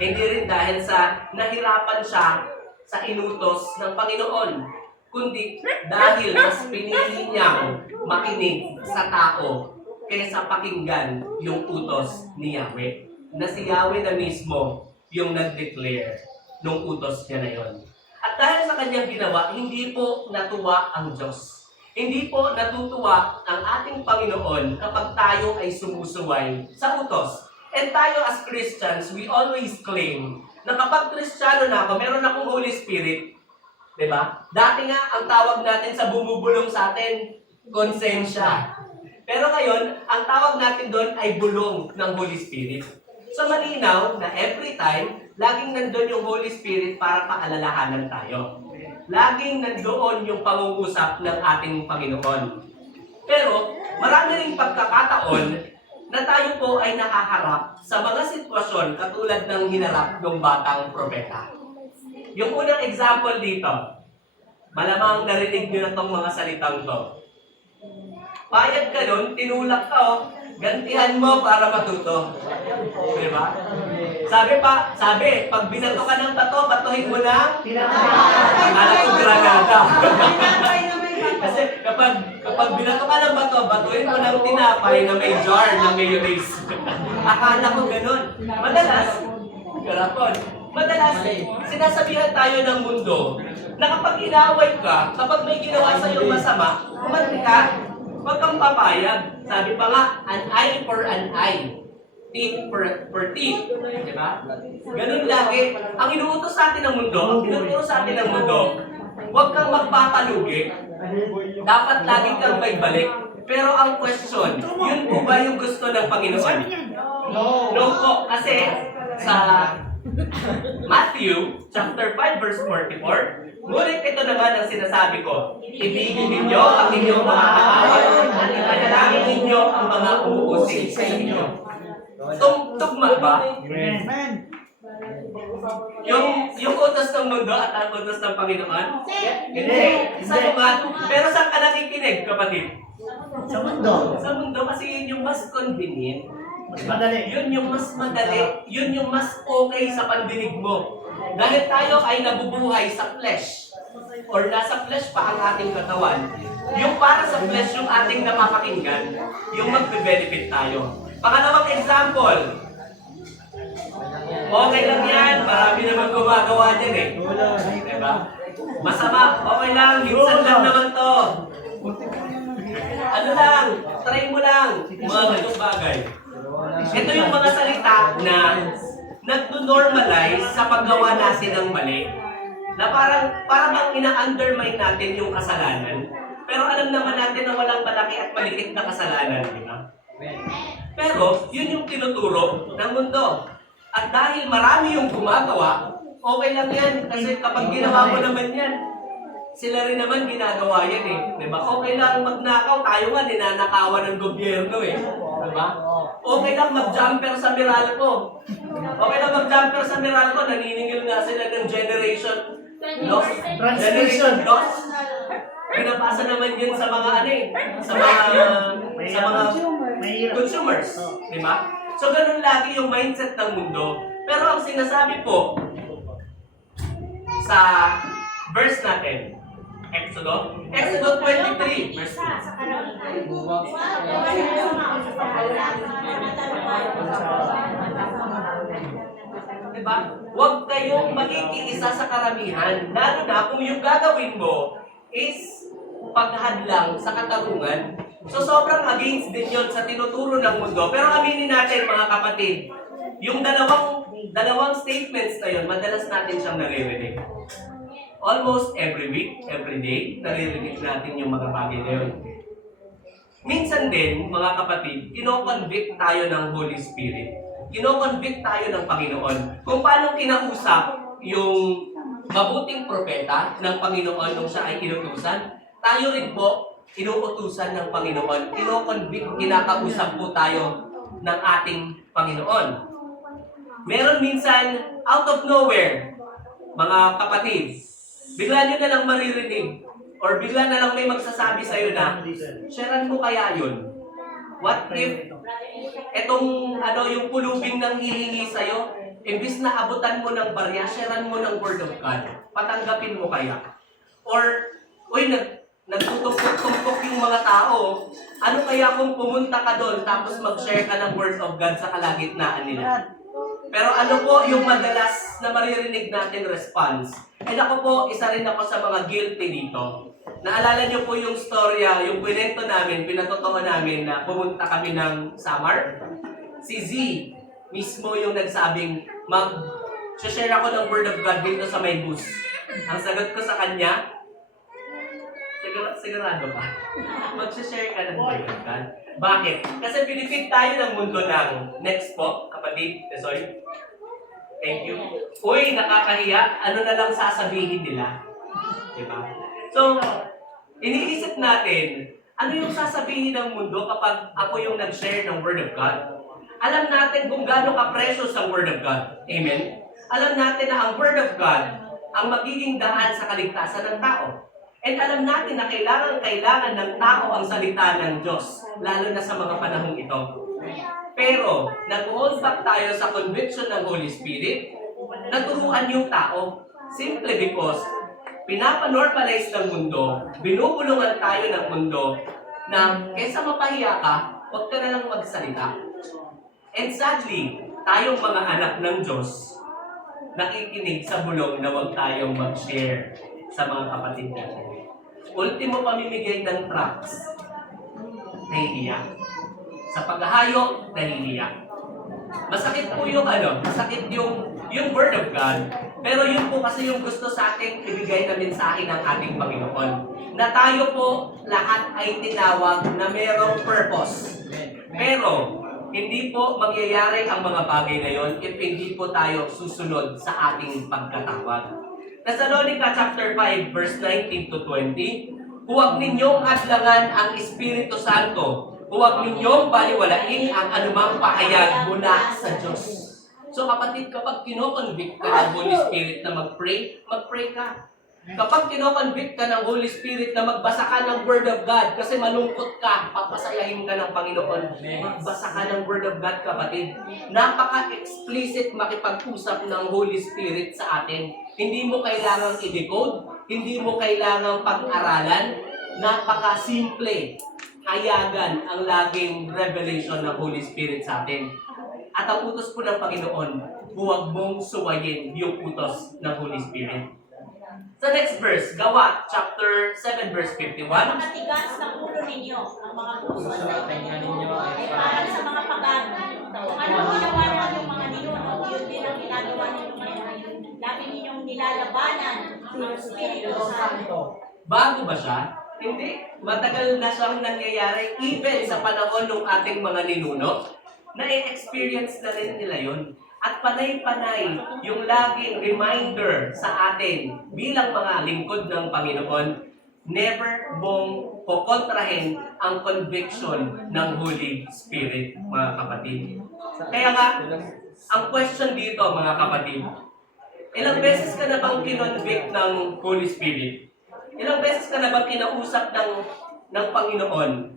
Hindi rin dahil sa nahirapan siya sa inutos ng Panginoon. Kundi dahil mas pinili niyang makinig sa tao kaysa pakinggan yung utos ni Yahweh. Na si Yahweh na mismo yung nag-declare nung utos niya na yon. At dahil sa kanyang ginawa, hindi po natuwa ang Diyos. Hindi po natutuwa ang ating Panginoon kapag tayo ay sumusuway sa utos. And tayo as Christians, we always claim na kapag Kristiyano na ako, meron akong Holy Spirit. Diba? Dati nga, ang tawag natin sa bumubulong sa atin, konsensya. Pero ngayon, ang tawag natin doon ay bulong ng Holy Spirit. So malinaw na every time, laging nandun yung Holy Spirit para paalalahanan tayo. Laging nandoon yung pangungusap ng ating Panginoon. Pero marami ring pagkakataon na tayo po ay nakaharap sa mga sitwasyon katulad ng hinarap ng batang propeta. Yung unang example dito, malamang narinig nyo na itong mga salitang to. Payag ka nun, tinulak ka gantihan mo para matuto. Diba? Sabi, pag binato ka ng bato, batuhin mo ng akala ko granada. Kasi kapag binato ka ng bato, batuhin mo ng tinapay na may jar na mayonnaise. Akala ko ganun. Madalas, sinasabihan tayo ng mundo na kapag inaway ka, kapag may ginawa sa iyo masama, umanti ka, huwag kang papayag. Sabi pa nga, an eye for an eye, teeth for teeth. Diba? Ganun lagi. Ang inuutos sa atin ng mundo, ang tinuturo sa atin ng mundo, huwag kang magpapalugi. Dapat lagi kang may balik. Pero ang question, yun po ba yung gusto ng Panginoon? No po, kasi sa Matthew chapter 5 verse 44, ngunit ito naman ang sinasabi ko, ibigin ninyo ang inyong mga katawan at ipanalangin ninyo ang mga umuusig sa inyo. Tugma ba? Amen. Yung utos ng mundo at ang utos ng Panginoon? Hindi. Sa ugat. Pero saan ka nakikinig, kapatid? Sa mundo. Sa mundo kasi yun yung mas convenient. Mas madali. Yun yung mas madali. Yun yung mas okay sa pandinig mo. Dahil tayo ay nabubuhay sa flesh. Or nasa flesh pa ang ating katawan. Yung para sa flesh yung ating napapakinggan, yung magbe-benefit tayo. Pangalawang example. Okay lang yan. Marami naman gumagawa dyan eh. Diba? Masama. Okay lang. Minsan lang naman to. Ano lang. Try mo lang. Mga ganung bagay. Ito yung mga salita na nagdo-normalize sa paggawa natin ng mali. Na parang bang ina-undermine natin yung kasalanan. Pero alam naman natin na walang malaki at maliit na kasalanan. Diba? Pero yun yung tinuturo ng mundo. At dahil marami yung gumagawa, okay lang yan. Kasi kapag ginawa mo naman yan, sila rin naman ginagawa yan eh. Diba? Okay lang magnakaw, tayo nga ninanakawan ng gobyerno eh. Diba? Okay lang mag-jumper sa Meralco. Okay lang mag-jumper sa Meralco, naniningil nga sila ng generation loss. Generation loss. Pinapasa naman yun sa mga ano eh, sa mga consumers. Diba? So, ganun lagi yung mindset ng mundo. Pero ang sinasabi po sa verse natin, Exodo 23, verse 2. Diba? Huwag kayong magkikiisa sa karamihan, lalo na kung yung gagawin mo is paghadlang sa katarungan. So sobrang against din yun sa tinuturo ng mundo. Pero aminin natin mga kapatid, yung dalawang statements na yun, madalas natin siyang naririnig. Almost every week, every day, naririnig natin yung mga bagay na yun. Minsan din, mga kapatid, kino-convict tayo ng Holy Spirit. Kino-convict tayo ng Panginoon. Kung paano kinausap yung mabuting propeta ng Panginoon nung siya ay inutusan, tayo rin po, inuutusan ng Panginoon. Kino-convict, kinakausap po tayo ng ating Panginoon. Meron minsan, out of nowhere, mga kapatid, bigla nyo na lang maririnig or bigla na lang may magsasabi sa'yo na, sharean mo kaya yun? What if etong yung pulubing nang hihingi sa'yo, imbis na abutan mo ng barya, sharean mo ng Word of God, patanggapin mo kaya? Or, nagtutumpok-tumpok yung mga tao, ano kaya kung pumunta ka doon tapos mag-share ka ng Word of God sa kalagitnaan nila? Pero ano po yung madalas na maririnig natin response? And ako po, isa rin ako sa mga guilty dito. Naalala niyo po yung storya, yung kwento namin, pinatotoo namin na pumunta kami ng Samar. Si Z mismo yung nagsabing, mag-share ako ng Word of God dito sa may bus. Ang sagot ko sa kanya, sigurado pa. Mag-share ka ng Word of God. Bakit? Kasi pinipig tayo ng mundo ng next po, kapatid, Tesoy. Thank you. Uy, nakakahiya. Ano na lang sasabihin nila? Diba? So, iniisip natin, ano yung sasabihin ng mundo kapag ako yung nag-share ng Word of God? Alam natin kung gaano ka-precious ang Word of God. Amen? Alam natin na ang Word of God ang magiging daan sa kaligtasan ng tao. And alam natin na kailangan ng tao ang salita ng Diyos, lalo na sa mga panahong ito. Pero, nag-hold back tayo sa conviction ng Holy Spirit, naturuan yung tao. Simple because, pinapanormalize ng mundo, binubulungan tayo ng mundo, na kaysa mapahiya ka, huwag ka na lang magsalita. And sadly, tayong mga anak ng Diyos, nakikinig sa bulong na huwag tayong mag-share sa mga kapatid natin. Ultimo pamimigay ng tracts, nahihiya. Sa paghahayo, nahihiya. Masakit po yung masakit yung Word of God, pero yun po kasi yung gusto sa ating ibigay na mensahe ng ating Panginoon. na tayo po lahat ay tinawag na merong purpose. Pero, hindi po mangyayari ang mga bagay na yon if hindi po tayo susunod sa ating pagkatawag. Thessalonica chapter 5 verse 19 to 20, huwag ninyong hadlangan ang Espiritu Santo. Huwag ninyong baliwalain ang anumang pahayag mula sa Diyos. So kapatid, kapag kinoconvict ka ng Holy Spirit na mag-pray, mag-pray ka. Kapag kinoconvict ka ng Holy Spirit na magbasa ka ng Word of God kasi malungkot ka, papasayahin ka ng Panginoon, magbasa ka ng Word of God, kapatid. Napaka-explicit makipag-usap ng Holy Spirit sa atin. Hindi mo kailangang i-decode, hindi mo kailangang pag-aralan, napaka-simple. Hayagan ang laging revelation ng Holy Spirit sa atin. At ang utos po ng Panginoon, huwag mong suwayin yung utos ng Holy Spirit. Sa next verse, Gawa, chapter 7, verse 51. Matigas ng ulo ninyo, ang mga puso sa inyo ay para sa mga pagano. Kung ano ang ginawa ng mga ninuno, yun din ang ginagawa ninyo ngayon. Lagi ninyong nilalabanan ang Espiritu Santo. Bago ba siya? Hindi. Matagal na siyang nangyayari even sa panahon ng ating mga ninuno. Na-experience na rin nila yun. At panay-panay yung laging reminder sa atin bilang mga lingkod ng Panginoon, never mong kukontrahin ang conviction ng Holy Spirit, mga kapatid. Kaya nga, ang question dito, mga kapatid, ilang beses ka na bang kinonvict ng Holy Spirit? Ilang beses ka na bang kinausap ng Panginoon?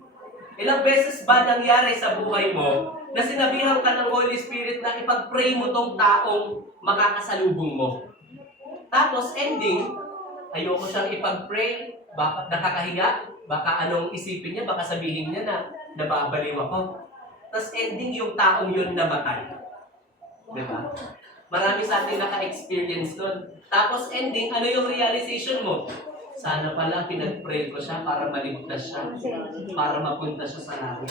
Ilang beses ba nangyari sa buhay mo na sinabihan ka ng Holy Spirit na ipag-pray mo tong taong makakasalubong mo? Tapos ending, ayoko siyang ipag-pray, baka nakakahiya, baka anong isipin niya, baka sabihin niya na nababaliw ako. Tapos ending, yung taong yun namatay. Diba? Marami sa atin naka-experience nun. Tapos ending, ano yung realization mo? Sana pala pinag-pray ko siya para maligtas siya, para mapunta siya sa langit.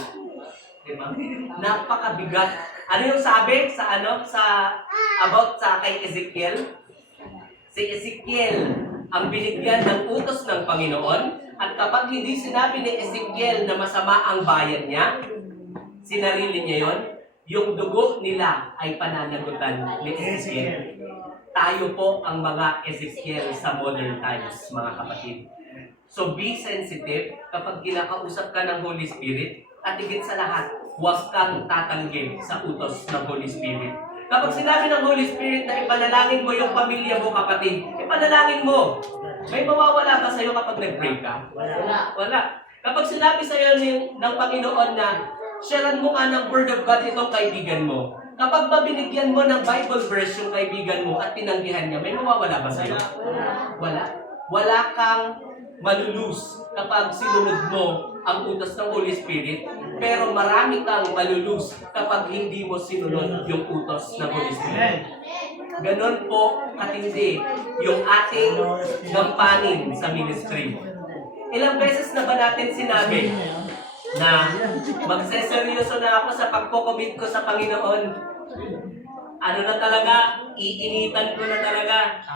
Diba? Napakabigat. Ano yung sabi about sa kay Ezekiel? Si Ezekiel ang binigyan ng utos ng Panginoon, at kapag hindi sinabi ni Ezekiel na masama ang bayan niya, sinarili niya yon, yung dugo nila ay pananagutan ni Ezekiel. Tayo po ang mga Ezekiel sa modern times, mga kapatid. So be sensitive kapag kinakausap ka ng Holy Spirit, at higit sa lahat, huwag kang tatanggi sa utos ng Holy Spirit. Kapag sinabi ng Holy Spirit na ipanalangin mo yung pamilya mo, kapatid, ipanalangin mo. May mawawala ba sa'yo kapag nag-pray ka? Wala. Kapag sinabi sa'yo ng Panginoon na sharean mo nga ng Word of God itong kaibigan mo, kapag ba binigyan mo ng Bible verse yung kaibigan mo at tinanggihan niya, may mawawala ba sa'yo? Wala. Wala kang malulus kapag sinunod mo ang utos ng Holy Spirit, pero marami kang malulus kapag hindi mo sinunod yung utos ng Holy Spirit. Ganon po katindi yung ating gampanin sa ministry. Ilang beses na ba natin sinabi na magseseryoso na ako sa pagko-commit ko sa Panginoon? Ano na talaga? Iinitan ko na talaga.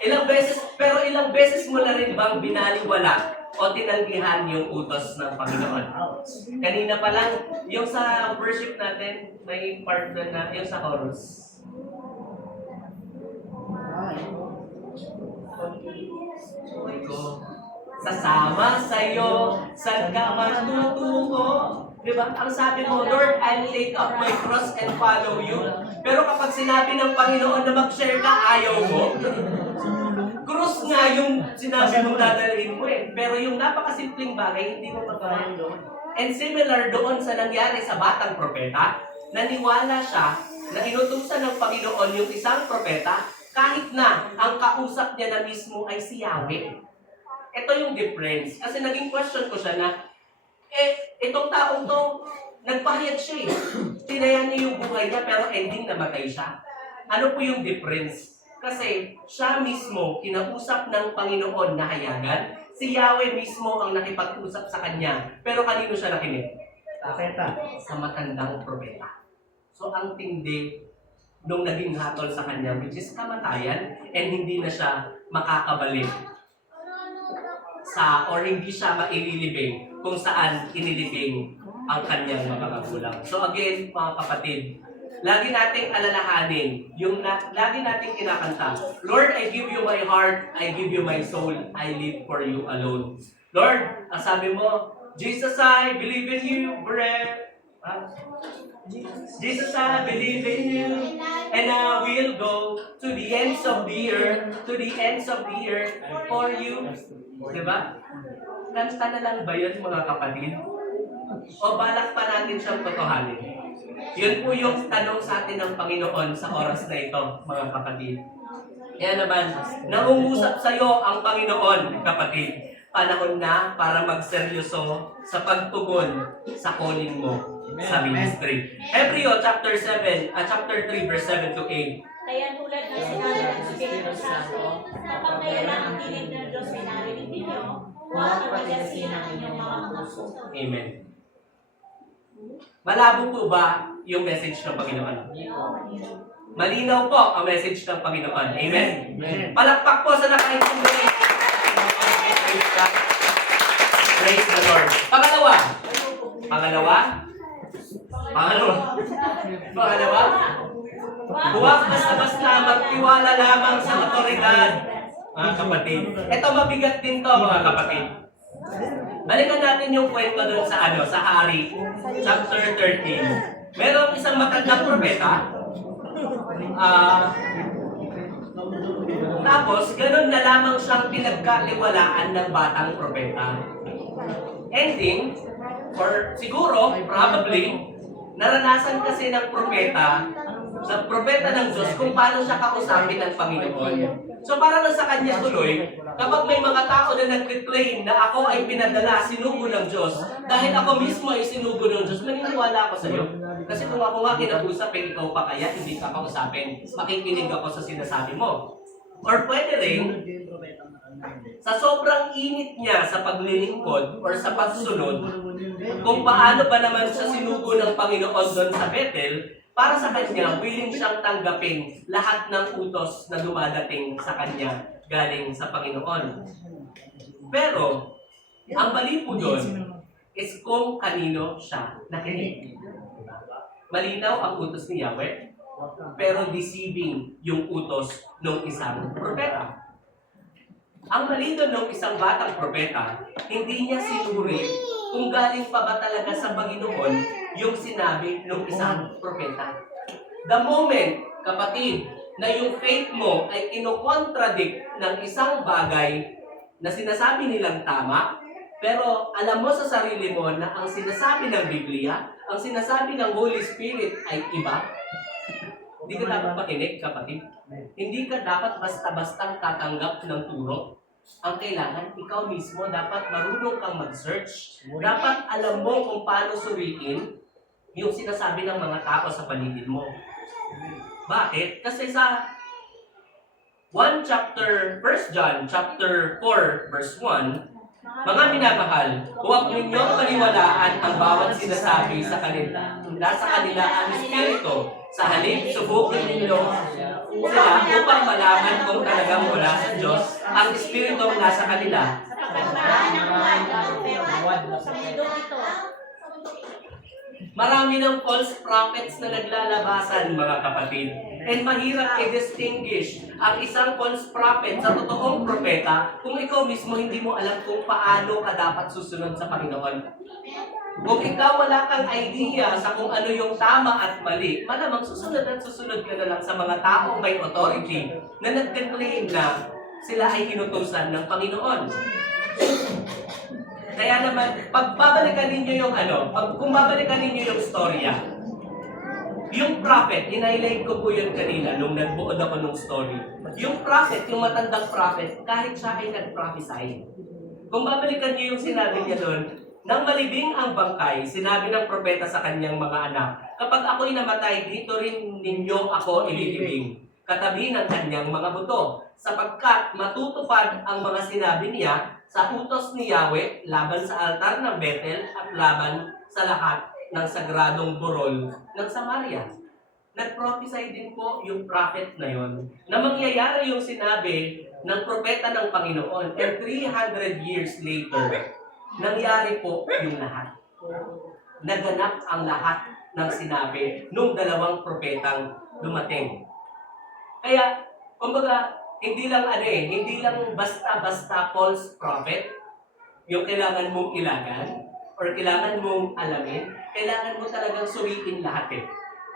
Ilang beses mo na rin bang binaliwala o tinanggihan yung utos ng Panginoon? Kanina pa lang, yung sa worship natin, may part doon na, yung sa chorus. Sasama sa'yo, saan ka matutungo? Diba? Ang sabi mo, Lord, I'll take up my cross and follow you. Pero kapag sinabi ng Panginoon na mag-share ka, ayaw mo. Cross nga yung sinabi mong dadalhin mo eh. Pero yung napakasimpleng bagay, hindi mo magawa. And similar doon sa nangyari sa batang propeta, naniwala siya na inutusan ng Panginoon yung isang propeta kahit na ang kausap niya na mismo ay si Yahweh. Ito yung difference. Kasi naging question ko siya na, itong taong to, nagpahayag siya eh. Tinayan niya yung buhay niya pero ending namatay siya. Ano po yung difference? Kasi siya mismo kinausap ng Panginoon na hayagan, si Yahweh mismo ang nakipag-usap sa kanya. Pero kanino siya nakinig? Sa matandang propeta. So ang tindi nung naging hatol sa kanya, which is kamatayan, and hindi na siya makakabalik. or hindi siya maililibing kung saan inilibing ang kanyang mga magulang. So again, mga kapatid, lagi nating alalahanin, lagi nating kinakanta, Lord, I give you my heart, I give you my soul, I live for you alone. Lord, ang sabi mo, Jesus, I believe in you, Jesus, I believe in you, and I will go to the ends of the earth, for you. Diba? Kanta na lang ba yun, mga kapatid? O balak pa natin siyang totohanin? Yun po yung tanong sa atin ng Panginoon sa oras na ito, mga kapatid. Kaya naman, nangungusap sa iyo ang Panginoon, kapatid. Panahon na para magseryoso sa pagtugon sa calling mo sa ministry. Hebreo chapter 3 verse 7 to 8. Kaya tulad ng sinabi ng Espiritu Santo, kapag kayo lang ang tinig ng Diyos ay narinig ninyo, huwag ipagasin ang inyong mga puso. Amen. Malabo po ba yung message ng Panginoon? Malinaw po ang message ng Panginoon. Amen? Palakpak po sa nakaintindi. Praise the Lord. Pangalawa. Huwag basta-basta magtiwala lamang sa otoridad. Mga kapatid. Ito mabigat din to, mga kapatid. Balikan natin yung kwento doon sa Hari, chapter 13. Merong isang matandang propeta. Tapos, ganun na lamang siyang pinagkaliwalaan ng batang propeta. Ending, or siguro, probably, naranasan kasi ng propeta ng Diyos kung paano siya kausapin ng Panginoon. So parang sa kanya tuloy, kapag may mga tao na nag-claim na ako ay pinadala, sinugo ng Diyos, dahil ako mismo ay sinugo ng Diyos, maniniwala ako sa iyo. Kasi kung ako nga kinausap, ikaw pa kaya, hindi ka kausapin. Makikinig ako sa sinasabi mo. Or pwede rin, sa sobrang init niya sa paglilingkod or sa pagsunod, kung paano ba naman siya sinugo ng Panginoon doon sa Bethel, para sa kanya, willing siyang tanggapin lahat ng utos na dumadating sa kanya galing sa Panginoon. Pero, ang mali po doon is kung kanino siya nakinig. Malinaw ang utos ni Yahweh, pero deceiving yung utos ng isang propeta. Ang mali doon ng isang batang propeta, hindi niya sinuri kung galing pa ba talaga sa Panginoon yung sinabi ng isang propeta. The moment, kapatid, na yung faith mo ay kinokontradict ng isang bagay na sinasabi nilang tama, pero alam mo sa sarili mo na ang sinasabi ng Biblia, ang sinasabi ng Holy Spirit ay iba, hindi ka dapat makinig, kapatid. Hindi ka dapat basta-bastang tatanggap ng turo. Ang kailangan, ikaw mismo dapat marunong kang mag-search. Dapat alam mo kung paano suriin yung sinasabi ng mga tao sa paligid mo. Bakit? Kasi sa 1 John chapter 4 verse 1, mga minamahal, huwag ninyong paniwalaan ang bawat sinasabi sa kanila. Nasa kanila ang Espiritu. Sa halip, subukin ninyo sila upang malaman kung talagang mula sa Diyos ang Espiritu nasa kanila. Sapagkat marami ng propeta sa mundo ito. Marami ng false prophets na naglalabasan, mga kapatid. And mahirap i-distinguish ang isang false prophet sa totoong propeta kung ikaw mismo hindi mo alam kung paano ka dapat susunod sa Panginoon. Kung ikaw wala kang idea sa kung ano yung tama at mali, malamang susunod at susunod ka na lang sa mga taong may authority na nag-claim na sila ay inutusan ng Panginoon. Kaya naman, kung babalikan ninyo yung storya, yung prophet, in-highlight ko po yun kanina nung nagbuod ako ng story. Yung prophet, yung matandang prophet, kahit siya ay nag-prophesy. Kung babalikan niyo yung sinabi niya doon, nang malibing ang bangkay, sinabi ng propeta sa kanyang mga anak, kapag ako'y namatay, dito rin ninyo ako ililibing, katabi ng kanyang mga buto, sapagkat matutupad ang mga sinabi niya sa utos ni Yahweh laban sa altar ng Bethel at laban sa lahat ng sagradong burol ng Samaria. Nag-prophesy din po yung prophet na yon na mangyayari yung sinabi ng propeta ng Panginoon. And 300 years later, nangyari po yung lahat. Naganap ang lahat ng sinabi nung dalawang propetang dumating. Kaya, kumbaga, hindi lang basta-basta false prophet yung kailangan mong ilagan or kailangan mong alamin. Kailangan mo talagang suriin lahat eh.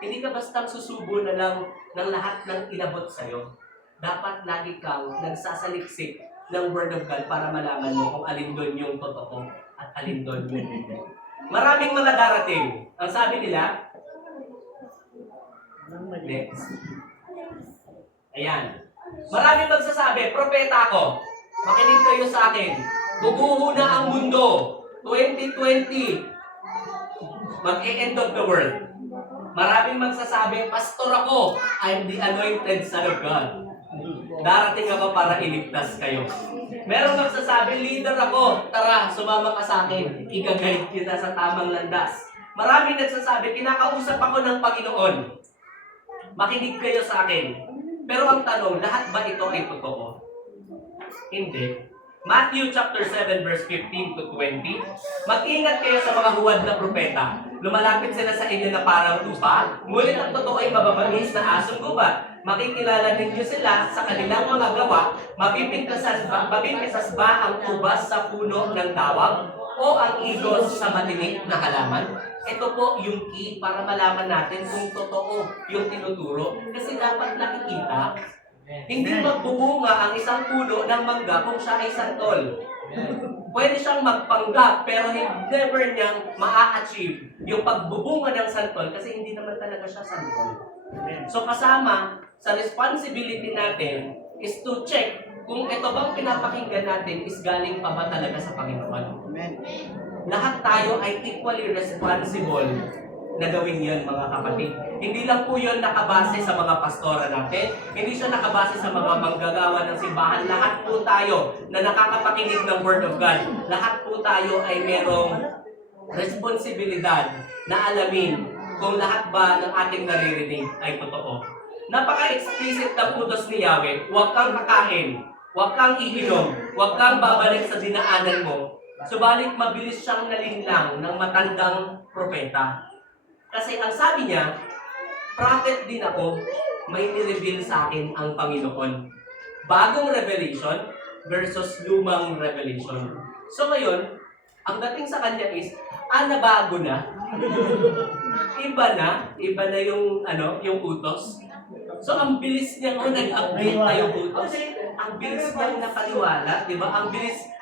Hindi ka basta susubo na lang ng lahat ng inabot sa'yo. Dapat lagi kang nagsasaliksik ng Word of God para malaman mo kung alin doon yung totoo at alin doon yung hindi. Maraming mga darating. Ang sabi nila, next. Ayan. Maraming magsasabi, propeta ako. Makinig kayo sa akin. Bubuho na ang mundo. 2020. Mag-e-end of the world. Maraming magsasabi, pastor ako. I'm the anointed son of God. Darating ako para iligtas kayo. Merong magsasabi, leader ako. Tara, sumama ka sa akin. I-guide kita sa tamang landas. Maraming nagsasabi, kinakausap ako ng Panginoon. Makinig kayo sa akin. Pero ang tanong, lahat ba ito ay totoo? Hindi. Matthew chapter 7 verse 15 to 20. Mag-ingat kayo sa mga huwad na propeta. Lumalapit sila sa inyo na parang tupa, ngunit ang totoo ay mababangis na asong gubat. Makikilala ninyo sila sa kanilang mga gawa. Mapipintasas ba ang ubas sa puno ng tawag o ang igos sa matinik na halaman? Ito po yung key para malaman natin kung totoo yung tinuturo. Kasi dapat nakikita, hindi magbubunga ang isang puno ng mangga kung siya ay santol. Pwede siyang magpanggap pero never niyang maa-achieve yung pagbubunga ng santol kasi hindi naman talaga siya santol. So kasama sa responsibility natin is to check kung ito bang pinapakinggan natin is galing pa ba talaga sa Panginoon. Amen. Lahat tayo ay equally responsible na gawin yan, mga kapatid. Hindi lang po yun nakabase sa mga pastora natin, hindi siya nakabase sa mga manggagawa ng simbahan. Lahat po tayo na nakakapakinig ng Word of God, lahat po tayo ay merong responsibilidad na alamin kung lahat ba ng ating naririnig ay totoo. Napaka-explicit ng utos ni Yahweh, huwag kang kakain, huwag kang iinom, huwag kang babalik sa dinaanan mo. Subalit mabilis siyang nalinlang ng matandang propeta. Kasi ang sabi niya, prophet din ako, may nireveal sa akin ang Panginoon. Bagong revelation versus lumang revelation. So ngayon, ang dating sa kanya is, nabago na. Iba na yung utos. So ang bilis niyang nag-update na yung utos. Ang bilis niyang napaniwala, di ba?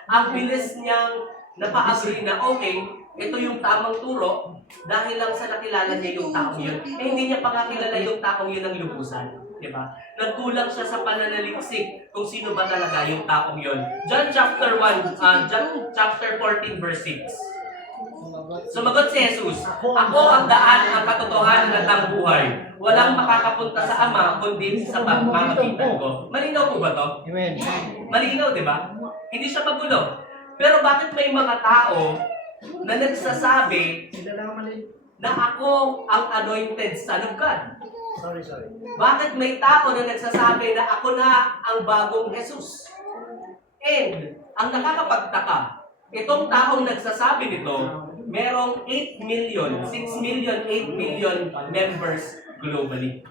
Ang bilis niyang napa-agree na okay, ito yung tamang turo dahil lang sa nakilala niya yung taong yun. Hindi niya pa kakilala yung taong yun ng lubusan. Diba? Nagkulang siya sa pananaliksik kung sino ba talaga yung taong yun. John chapter 14 verse 6. Sumagot si Jesus, ako ang daan, ang katotohanan at ang buhay. Walang makakapunta sa Ama kundi sa pamamagitan ko. Malinaw po ba to? Amen. Malinaw, di ba? Hindi siya magulo. Pero bakit may mga tao na nagsasabi na ako ang anointed son of God? Sorry. Bakit may tao na nagsasabi na ako na ang bagong Jesus? And, ang nakakapagtaka, itong taong nagsasabi nito, merong 8 million members globally.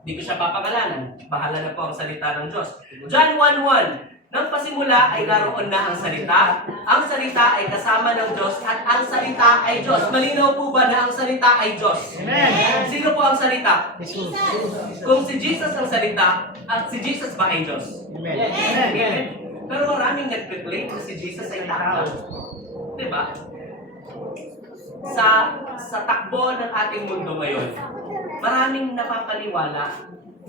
Hindi ko siya papangalanan. Bahala na po ang salita ng Diyos. John 1:1, nang pasimula ay naroon na ang salita ay kasama ng Diyos, at ang salita ay Diyos. Malinaw po ba na ang salita ay Diyos? Amen. Sino po ang salita? Jesus. Kung si Jesus ang salita, at si Jesus ba ay Diyos? Amen. Amen. Pero maraming nag-claim na si Jesus ay tao. Diba? Sa takbo ng ating mundo ngayon, maraming napapaniwala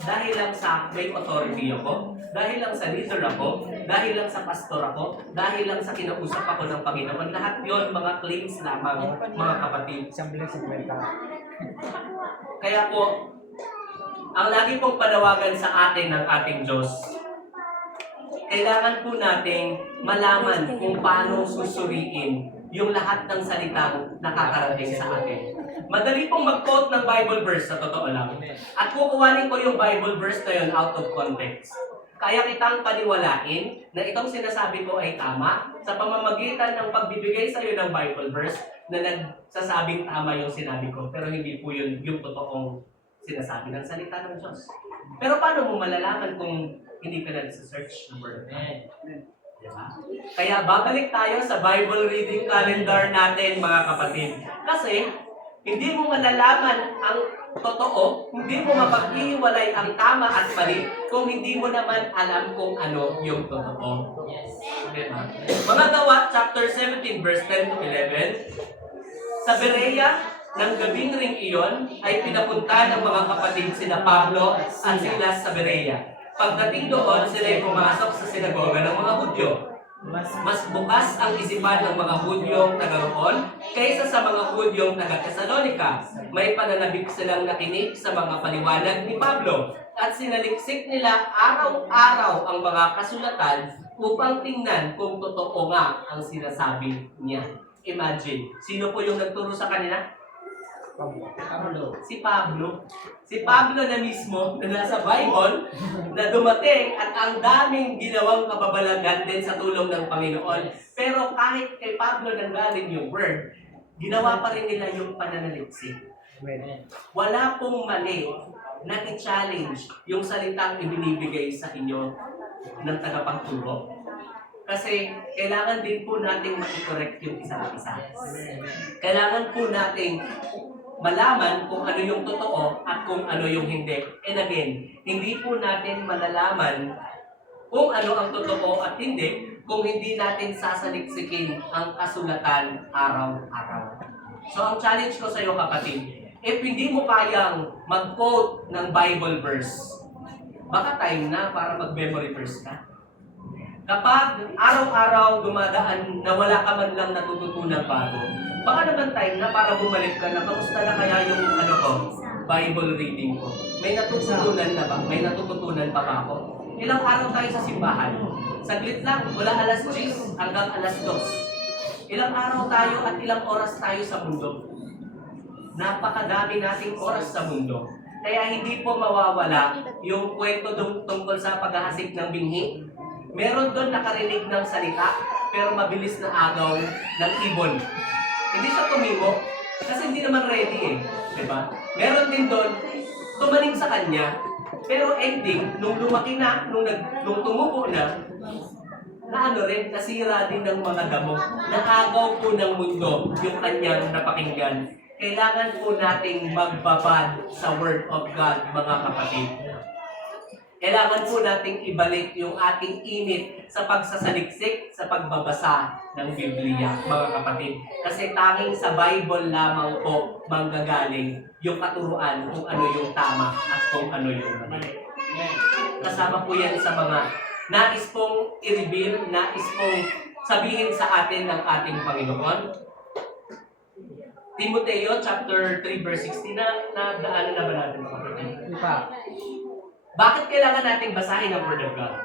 dahil lang sa may authority ako, dahil lang sa leader ako, dahil lang sa pastor ako, dahil lang sa kinausap ako ng Panginoon. Lahat yon mga claims lamang, mga kapatid. Kaya po, ang lagi pong panawagan sa atin ng ating Diyos, kailangan po nating malaman kung paano susuriin yung lahat ng salitang nakakarating sa atin. Madali pong mag-quote ng Bible verse, sa totoo lang. At kukuhanin ko yung Bible verse na yun out of context. Kaya kitang paniwalain na itong sinasabi ko ay tama sa pamamagitan ng pagbibigay sa iyo ng Bible verse na nagsasabing tama yung sinabi ko. Pero hindi po yun yung totoong sinasabi ng salita ng Diyos. Pero paano mo malalaman kung hindi ka nagsa-search ng Word of God? Diba? Kaya babalik tayo sa Bible reading calendar natin, mga kapatid. Kasi hindi mo malalaman ang totoo, hindi mo mapaghihiwalay ang tama at mali kung hindi mo naman alam kung ano yung totoo. Diba? Mga Gawa, chapter 17, verse 10 to 11. Sa Berea, ng gabing ring iyon, ay pinapunta ng mga kapatid sina Pablo at Silas sa Berea. Pagdating doon, sila ay pumasok sa sinagoga ng mga Hudyo. Mas bukas ang isipan ng mga Hudyong taga roon kaysa sa mga Hudyong taga Thessalonica. May pananabik silang nakinig sa mga paliwanag ni Pablo at sinaliksik nila araw-araw ang mga kasulatan upang tingnan kung totoo nga ang sinasabi niya. Imagine, sino po yung nagturo sa kanila? Si Pablo. Si Pablo na mismo na nasa Bible na dumating at ang daming ginawang kababalagan din sa tulong ng Panginoon. Pero kahit kay Pablo nanggaling yung word, ginawa pa rin nila yung pananaliksik. Wala pong mali na i-challenge yung salitang ibinibigay sa inyo ng tagapagturo. Kasi kailangan din po nating maki-correct yung isa't isa. Kailangan po nating malaman kung ano yung totoo at kung ano yung hindi. And again, hindi po natin malalaman kung ano ang totoo at hindi kung hindi natin sasaliksikin ang kasulatan araw-araw. So ang challenge ko sa iyo, kapatid, if hindi mo kayang mag-quote ng Bible verse, baka time na para mag-memory verse ka. Kapag araw-araw dumadaan na wala ka man lang natututunan bago, baka naman time na para bumalik ka na, kamusta na kaya yung Bible reading ko? May natututunan na ba? May natututunan pa ba ako? Ilang araw tayo sa simbahan? Saglit lang, mula alas 10 hanggang alas 2. Ilang araw tayo at ilang oras tayo sa mundo? Napakadami nating oras sa mundo. Kaya hindi po mawawala yung kwento tungkol sa paghahasik ng binhi. Meron doon nakarinig ng salita, pero mabilis na agaw ng ibon. Hindi siya tumingo, kasi hindi naman ready eh. Diba? Meron din doon, tumaning sa kanya, pero ending, nung lumaki na, nung tumubo na ano rin, nasira din ng mga damo. Naagaw po ng mundo yung kanyang napakinggan. Kailangan po nating magbabad sa Word of God, mga kapatid. Kailangan po nating ibalik yung ating init sa pagsasaliksik, sa pagbabasa ng Biblia, mga kapatid. Kasi tanging sa Bible lamang po manggagaling yung katuruan kung ano yung tama at kung ano yung mali. Kasama po yan sa mga nais pong i-reveal, nais pong sabihin sa atin ng ating Panginoon. Timoteo chapter 3 verse 16 na daanan na ba natin, mga kapatid? Bakit kailangan nating basahin ang Word of God?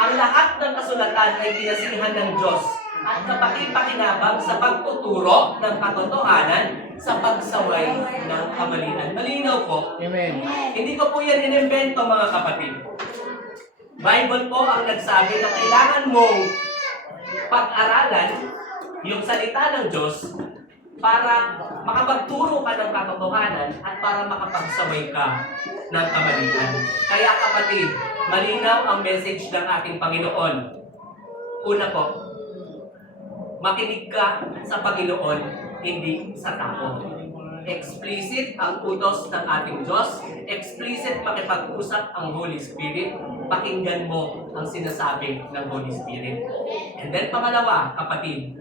Ang lahat ng kasulatan ay pinasihan ng Diyos at kapakipakinabang sa pagtuturo ng katotohanan sa pagsaway ng kamalian. Malinaw po. Amen. Hindi ko po yan inimbento, mga kapatid. Bible po ang nagsabi na kailangan mong pag-aralan yung salita ng Diyos para makapagturo ka ng katotohanan at para makapagsaway ka ng kamalian. Kaya kapatid, malinaw ang message ng ating Panginoon. Una po, makinig ka sa Panginoon, hindi sa tao. Explicit ang utos ng ating Diyos, explicit makipag-usap ang Holy Spirit, pakinggan mo ang sinasabi ng Holy Spirit. And then pangalawa, kapatid,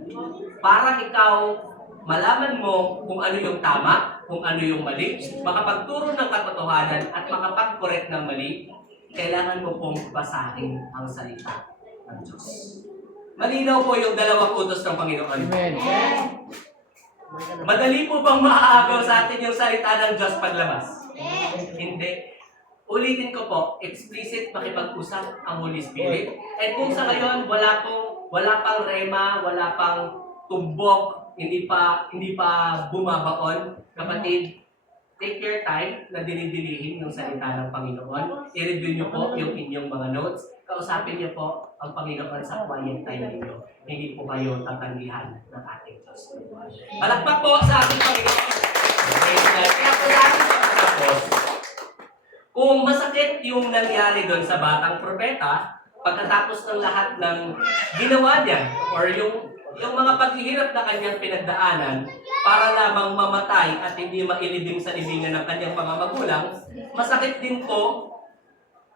para ikaw malaman mo kung ano yung tama, kung ano yung mali, makapagturo ng katotohanan at makapag-correct ng mali, kailangan mo pong basahin ang salita ng Diyos. Malinaw po yung dalawang utos ng Panginoon. Amen. Madali po bang maaagaw sa atin yung salita ng Diyos paglabas? Hindi. Ulitin ko po, explicit makipag-usap ang Holy Spirit. At kung sa ngayon, wala pang rema, wala pang tumbok, hindi pa bumabaon, kapatid, take your time na dinidilihin yung salita ng Panginoon. I-review niyo po yung inyong mga notes. Kausapin niyo po ang Panginoon sa quiet time ninyo. Hindi po kayo tatanggihan ng ating Diyos. Palakpak po sa ating Panginoon. Praise God. Kaya po natin pagkatapos, kung masakit yung nangyari doon sa batang propeta, pagkatapos ng lahat ng ginawa niya, or yung mga paghihirap na kanyang pinagdaanan, para lamang mamatay at hindi mailibing sa libingan ng kanyang mga magulang, masakit din po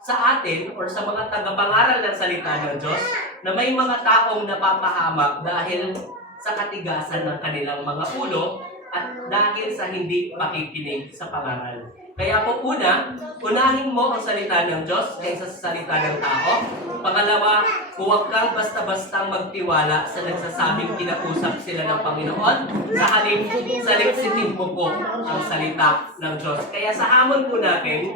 sa atin or sa mga tagapangaral ng salita ng Diyos na may mga taong napapahamak dahil sa katigasan ng kanilang mga ulo at dahil sa hindi pakikinig sa pangaral. Kaya po unahin mo ang salita ng Diyos kaysa sa salita ng tao. Pangalawa, huwag kang basta-bastang magtiwala sa nagsasabing kinausap sila ng Panginoon. Sa halip, saliksitin mo po ang salita ng Diyos. Kaya sa hamon po natin,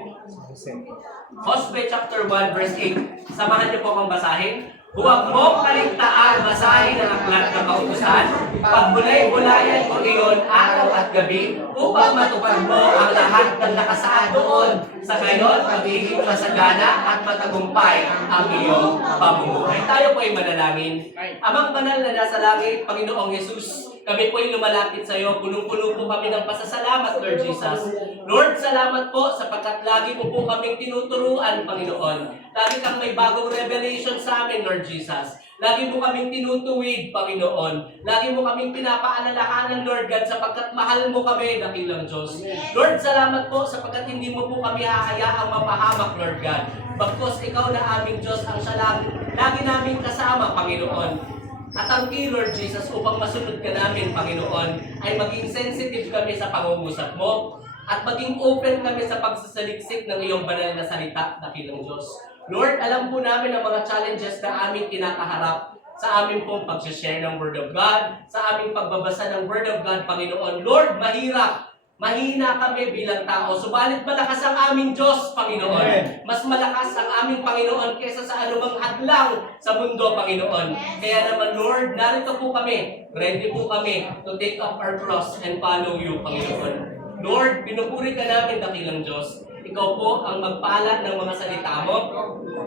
Hosea chapter 1 verse 8. Samahan niyo po akong basahin. Huwag mong kaligtaan basahin ang aklat ng kautusan. Pagbulay-bulayan mo iyon araw at gabi upang matupad mo ang lahat ng nakasaad doon. Sa gayon, magiging masagana at matagumpay ang iyong pamumuhay. Tayo po ay manalangin. Amang banal na nasa langit, Panginoong Yesus, kami po ay lumalapit sa iyo. Punong-puno po kami ng pasasalamat, Lord Jesus. Lord, salamat po sapagkat lagi mo po kaming tinuturuan, Panginoon. Lagi kang may bagong revelation sa amin, Lord Jesus. Lagi mo kaming tinutuwid, Panginoon. Lagi mo kaming pinapaalalahanan, Lord God, sapagkat mahal mo kami, dakilang Diyos. Lord, salamat po sapagkat hindi mo po kami hahayaang mapahamak, Lord God. Bagkus ikaw na aming Diyos ang siya lagi namin kasama, Panginoon. At ang key, Lord Jesus, upang masunod ka namin, Panginoon, ay maging sensitive kami sa pangungusap mo at maging open kami sa pagsasaliksik ng iyong banal na salita, dakilang Diyos. Lord, alam po namin ang mga challenges na aming kinakaharap sa aming pong pag-share ng Word of God, sa aming pagbabasa ng Word of God, Panginoon. Lord, mahirap. Mahina kami bilang tao, subalit malakas ang aming Diyos, Panginoon. Mas malakas ang aming Panginoon kaysa sa anumang hadlang sa mundo, Panginoon. Kaya naman, Lord, narito po kami. Ready po kami to take up our cross and follow you, Panginoon. Lord, pinupuri ka namin, dakilang Diyos. Ikaw po ang magpala ng mga salita mo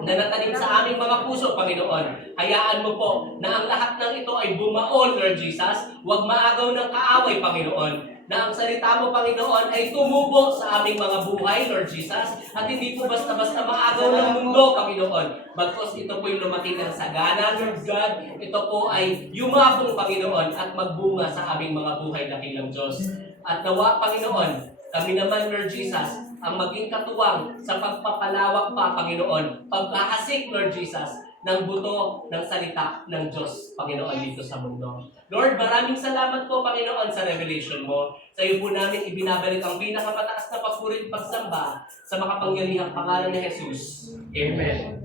na natanim sa aming mga puso, Panginoon. Hayaan mo po na ang lahat ng ito ay bumaon, Lord Jesus. Huwag maagaw ng kaaway, Panginoon. Na ang salita mo, Panginoon, ay tumubo sa aming mga buhay, Lord Jesus, at hindi po basta-basta maagaw ng mundo, Panginoon. Bagkus ito po'y lumaki ng sagana, Lord God. Ito po ay yumabong, Panginoon, at magbunga sa aming mga buhay, dakilang Diyos. At nawa, Panginoon, kami naman, Lord Jesus, ang maging katuwang sa pagpapalawak pa, Panginoon, pagkahasik, Lord Jesus, ng buto ng salita ng Diyos, Panginoon, dito sa mundo. Lord, maraming salamat po, Panginoon, sa revelation mo. Sa iyo po namin ibinabalik ang pinakamataas na papuri at pagsamba sa makapangyarihang pangalan ni Jesus. Amen.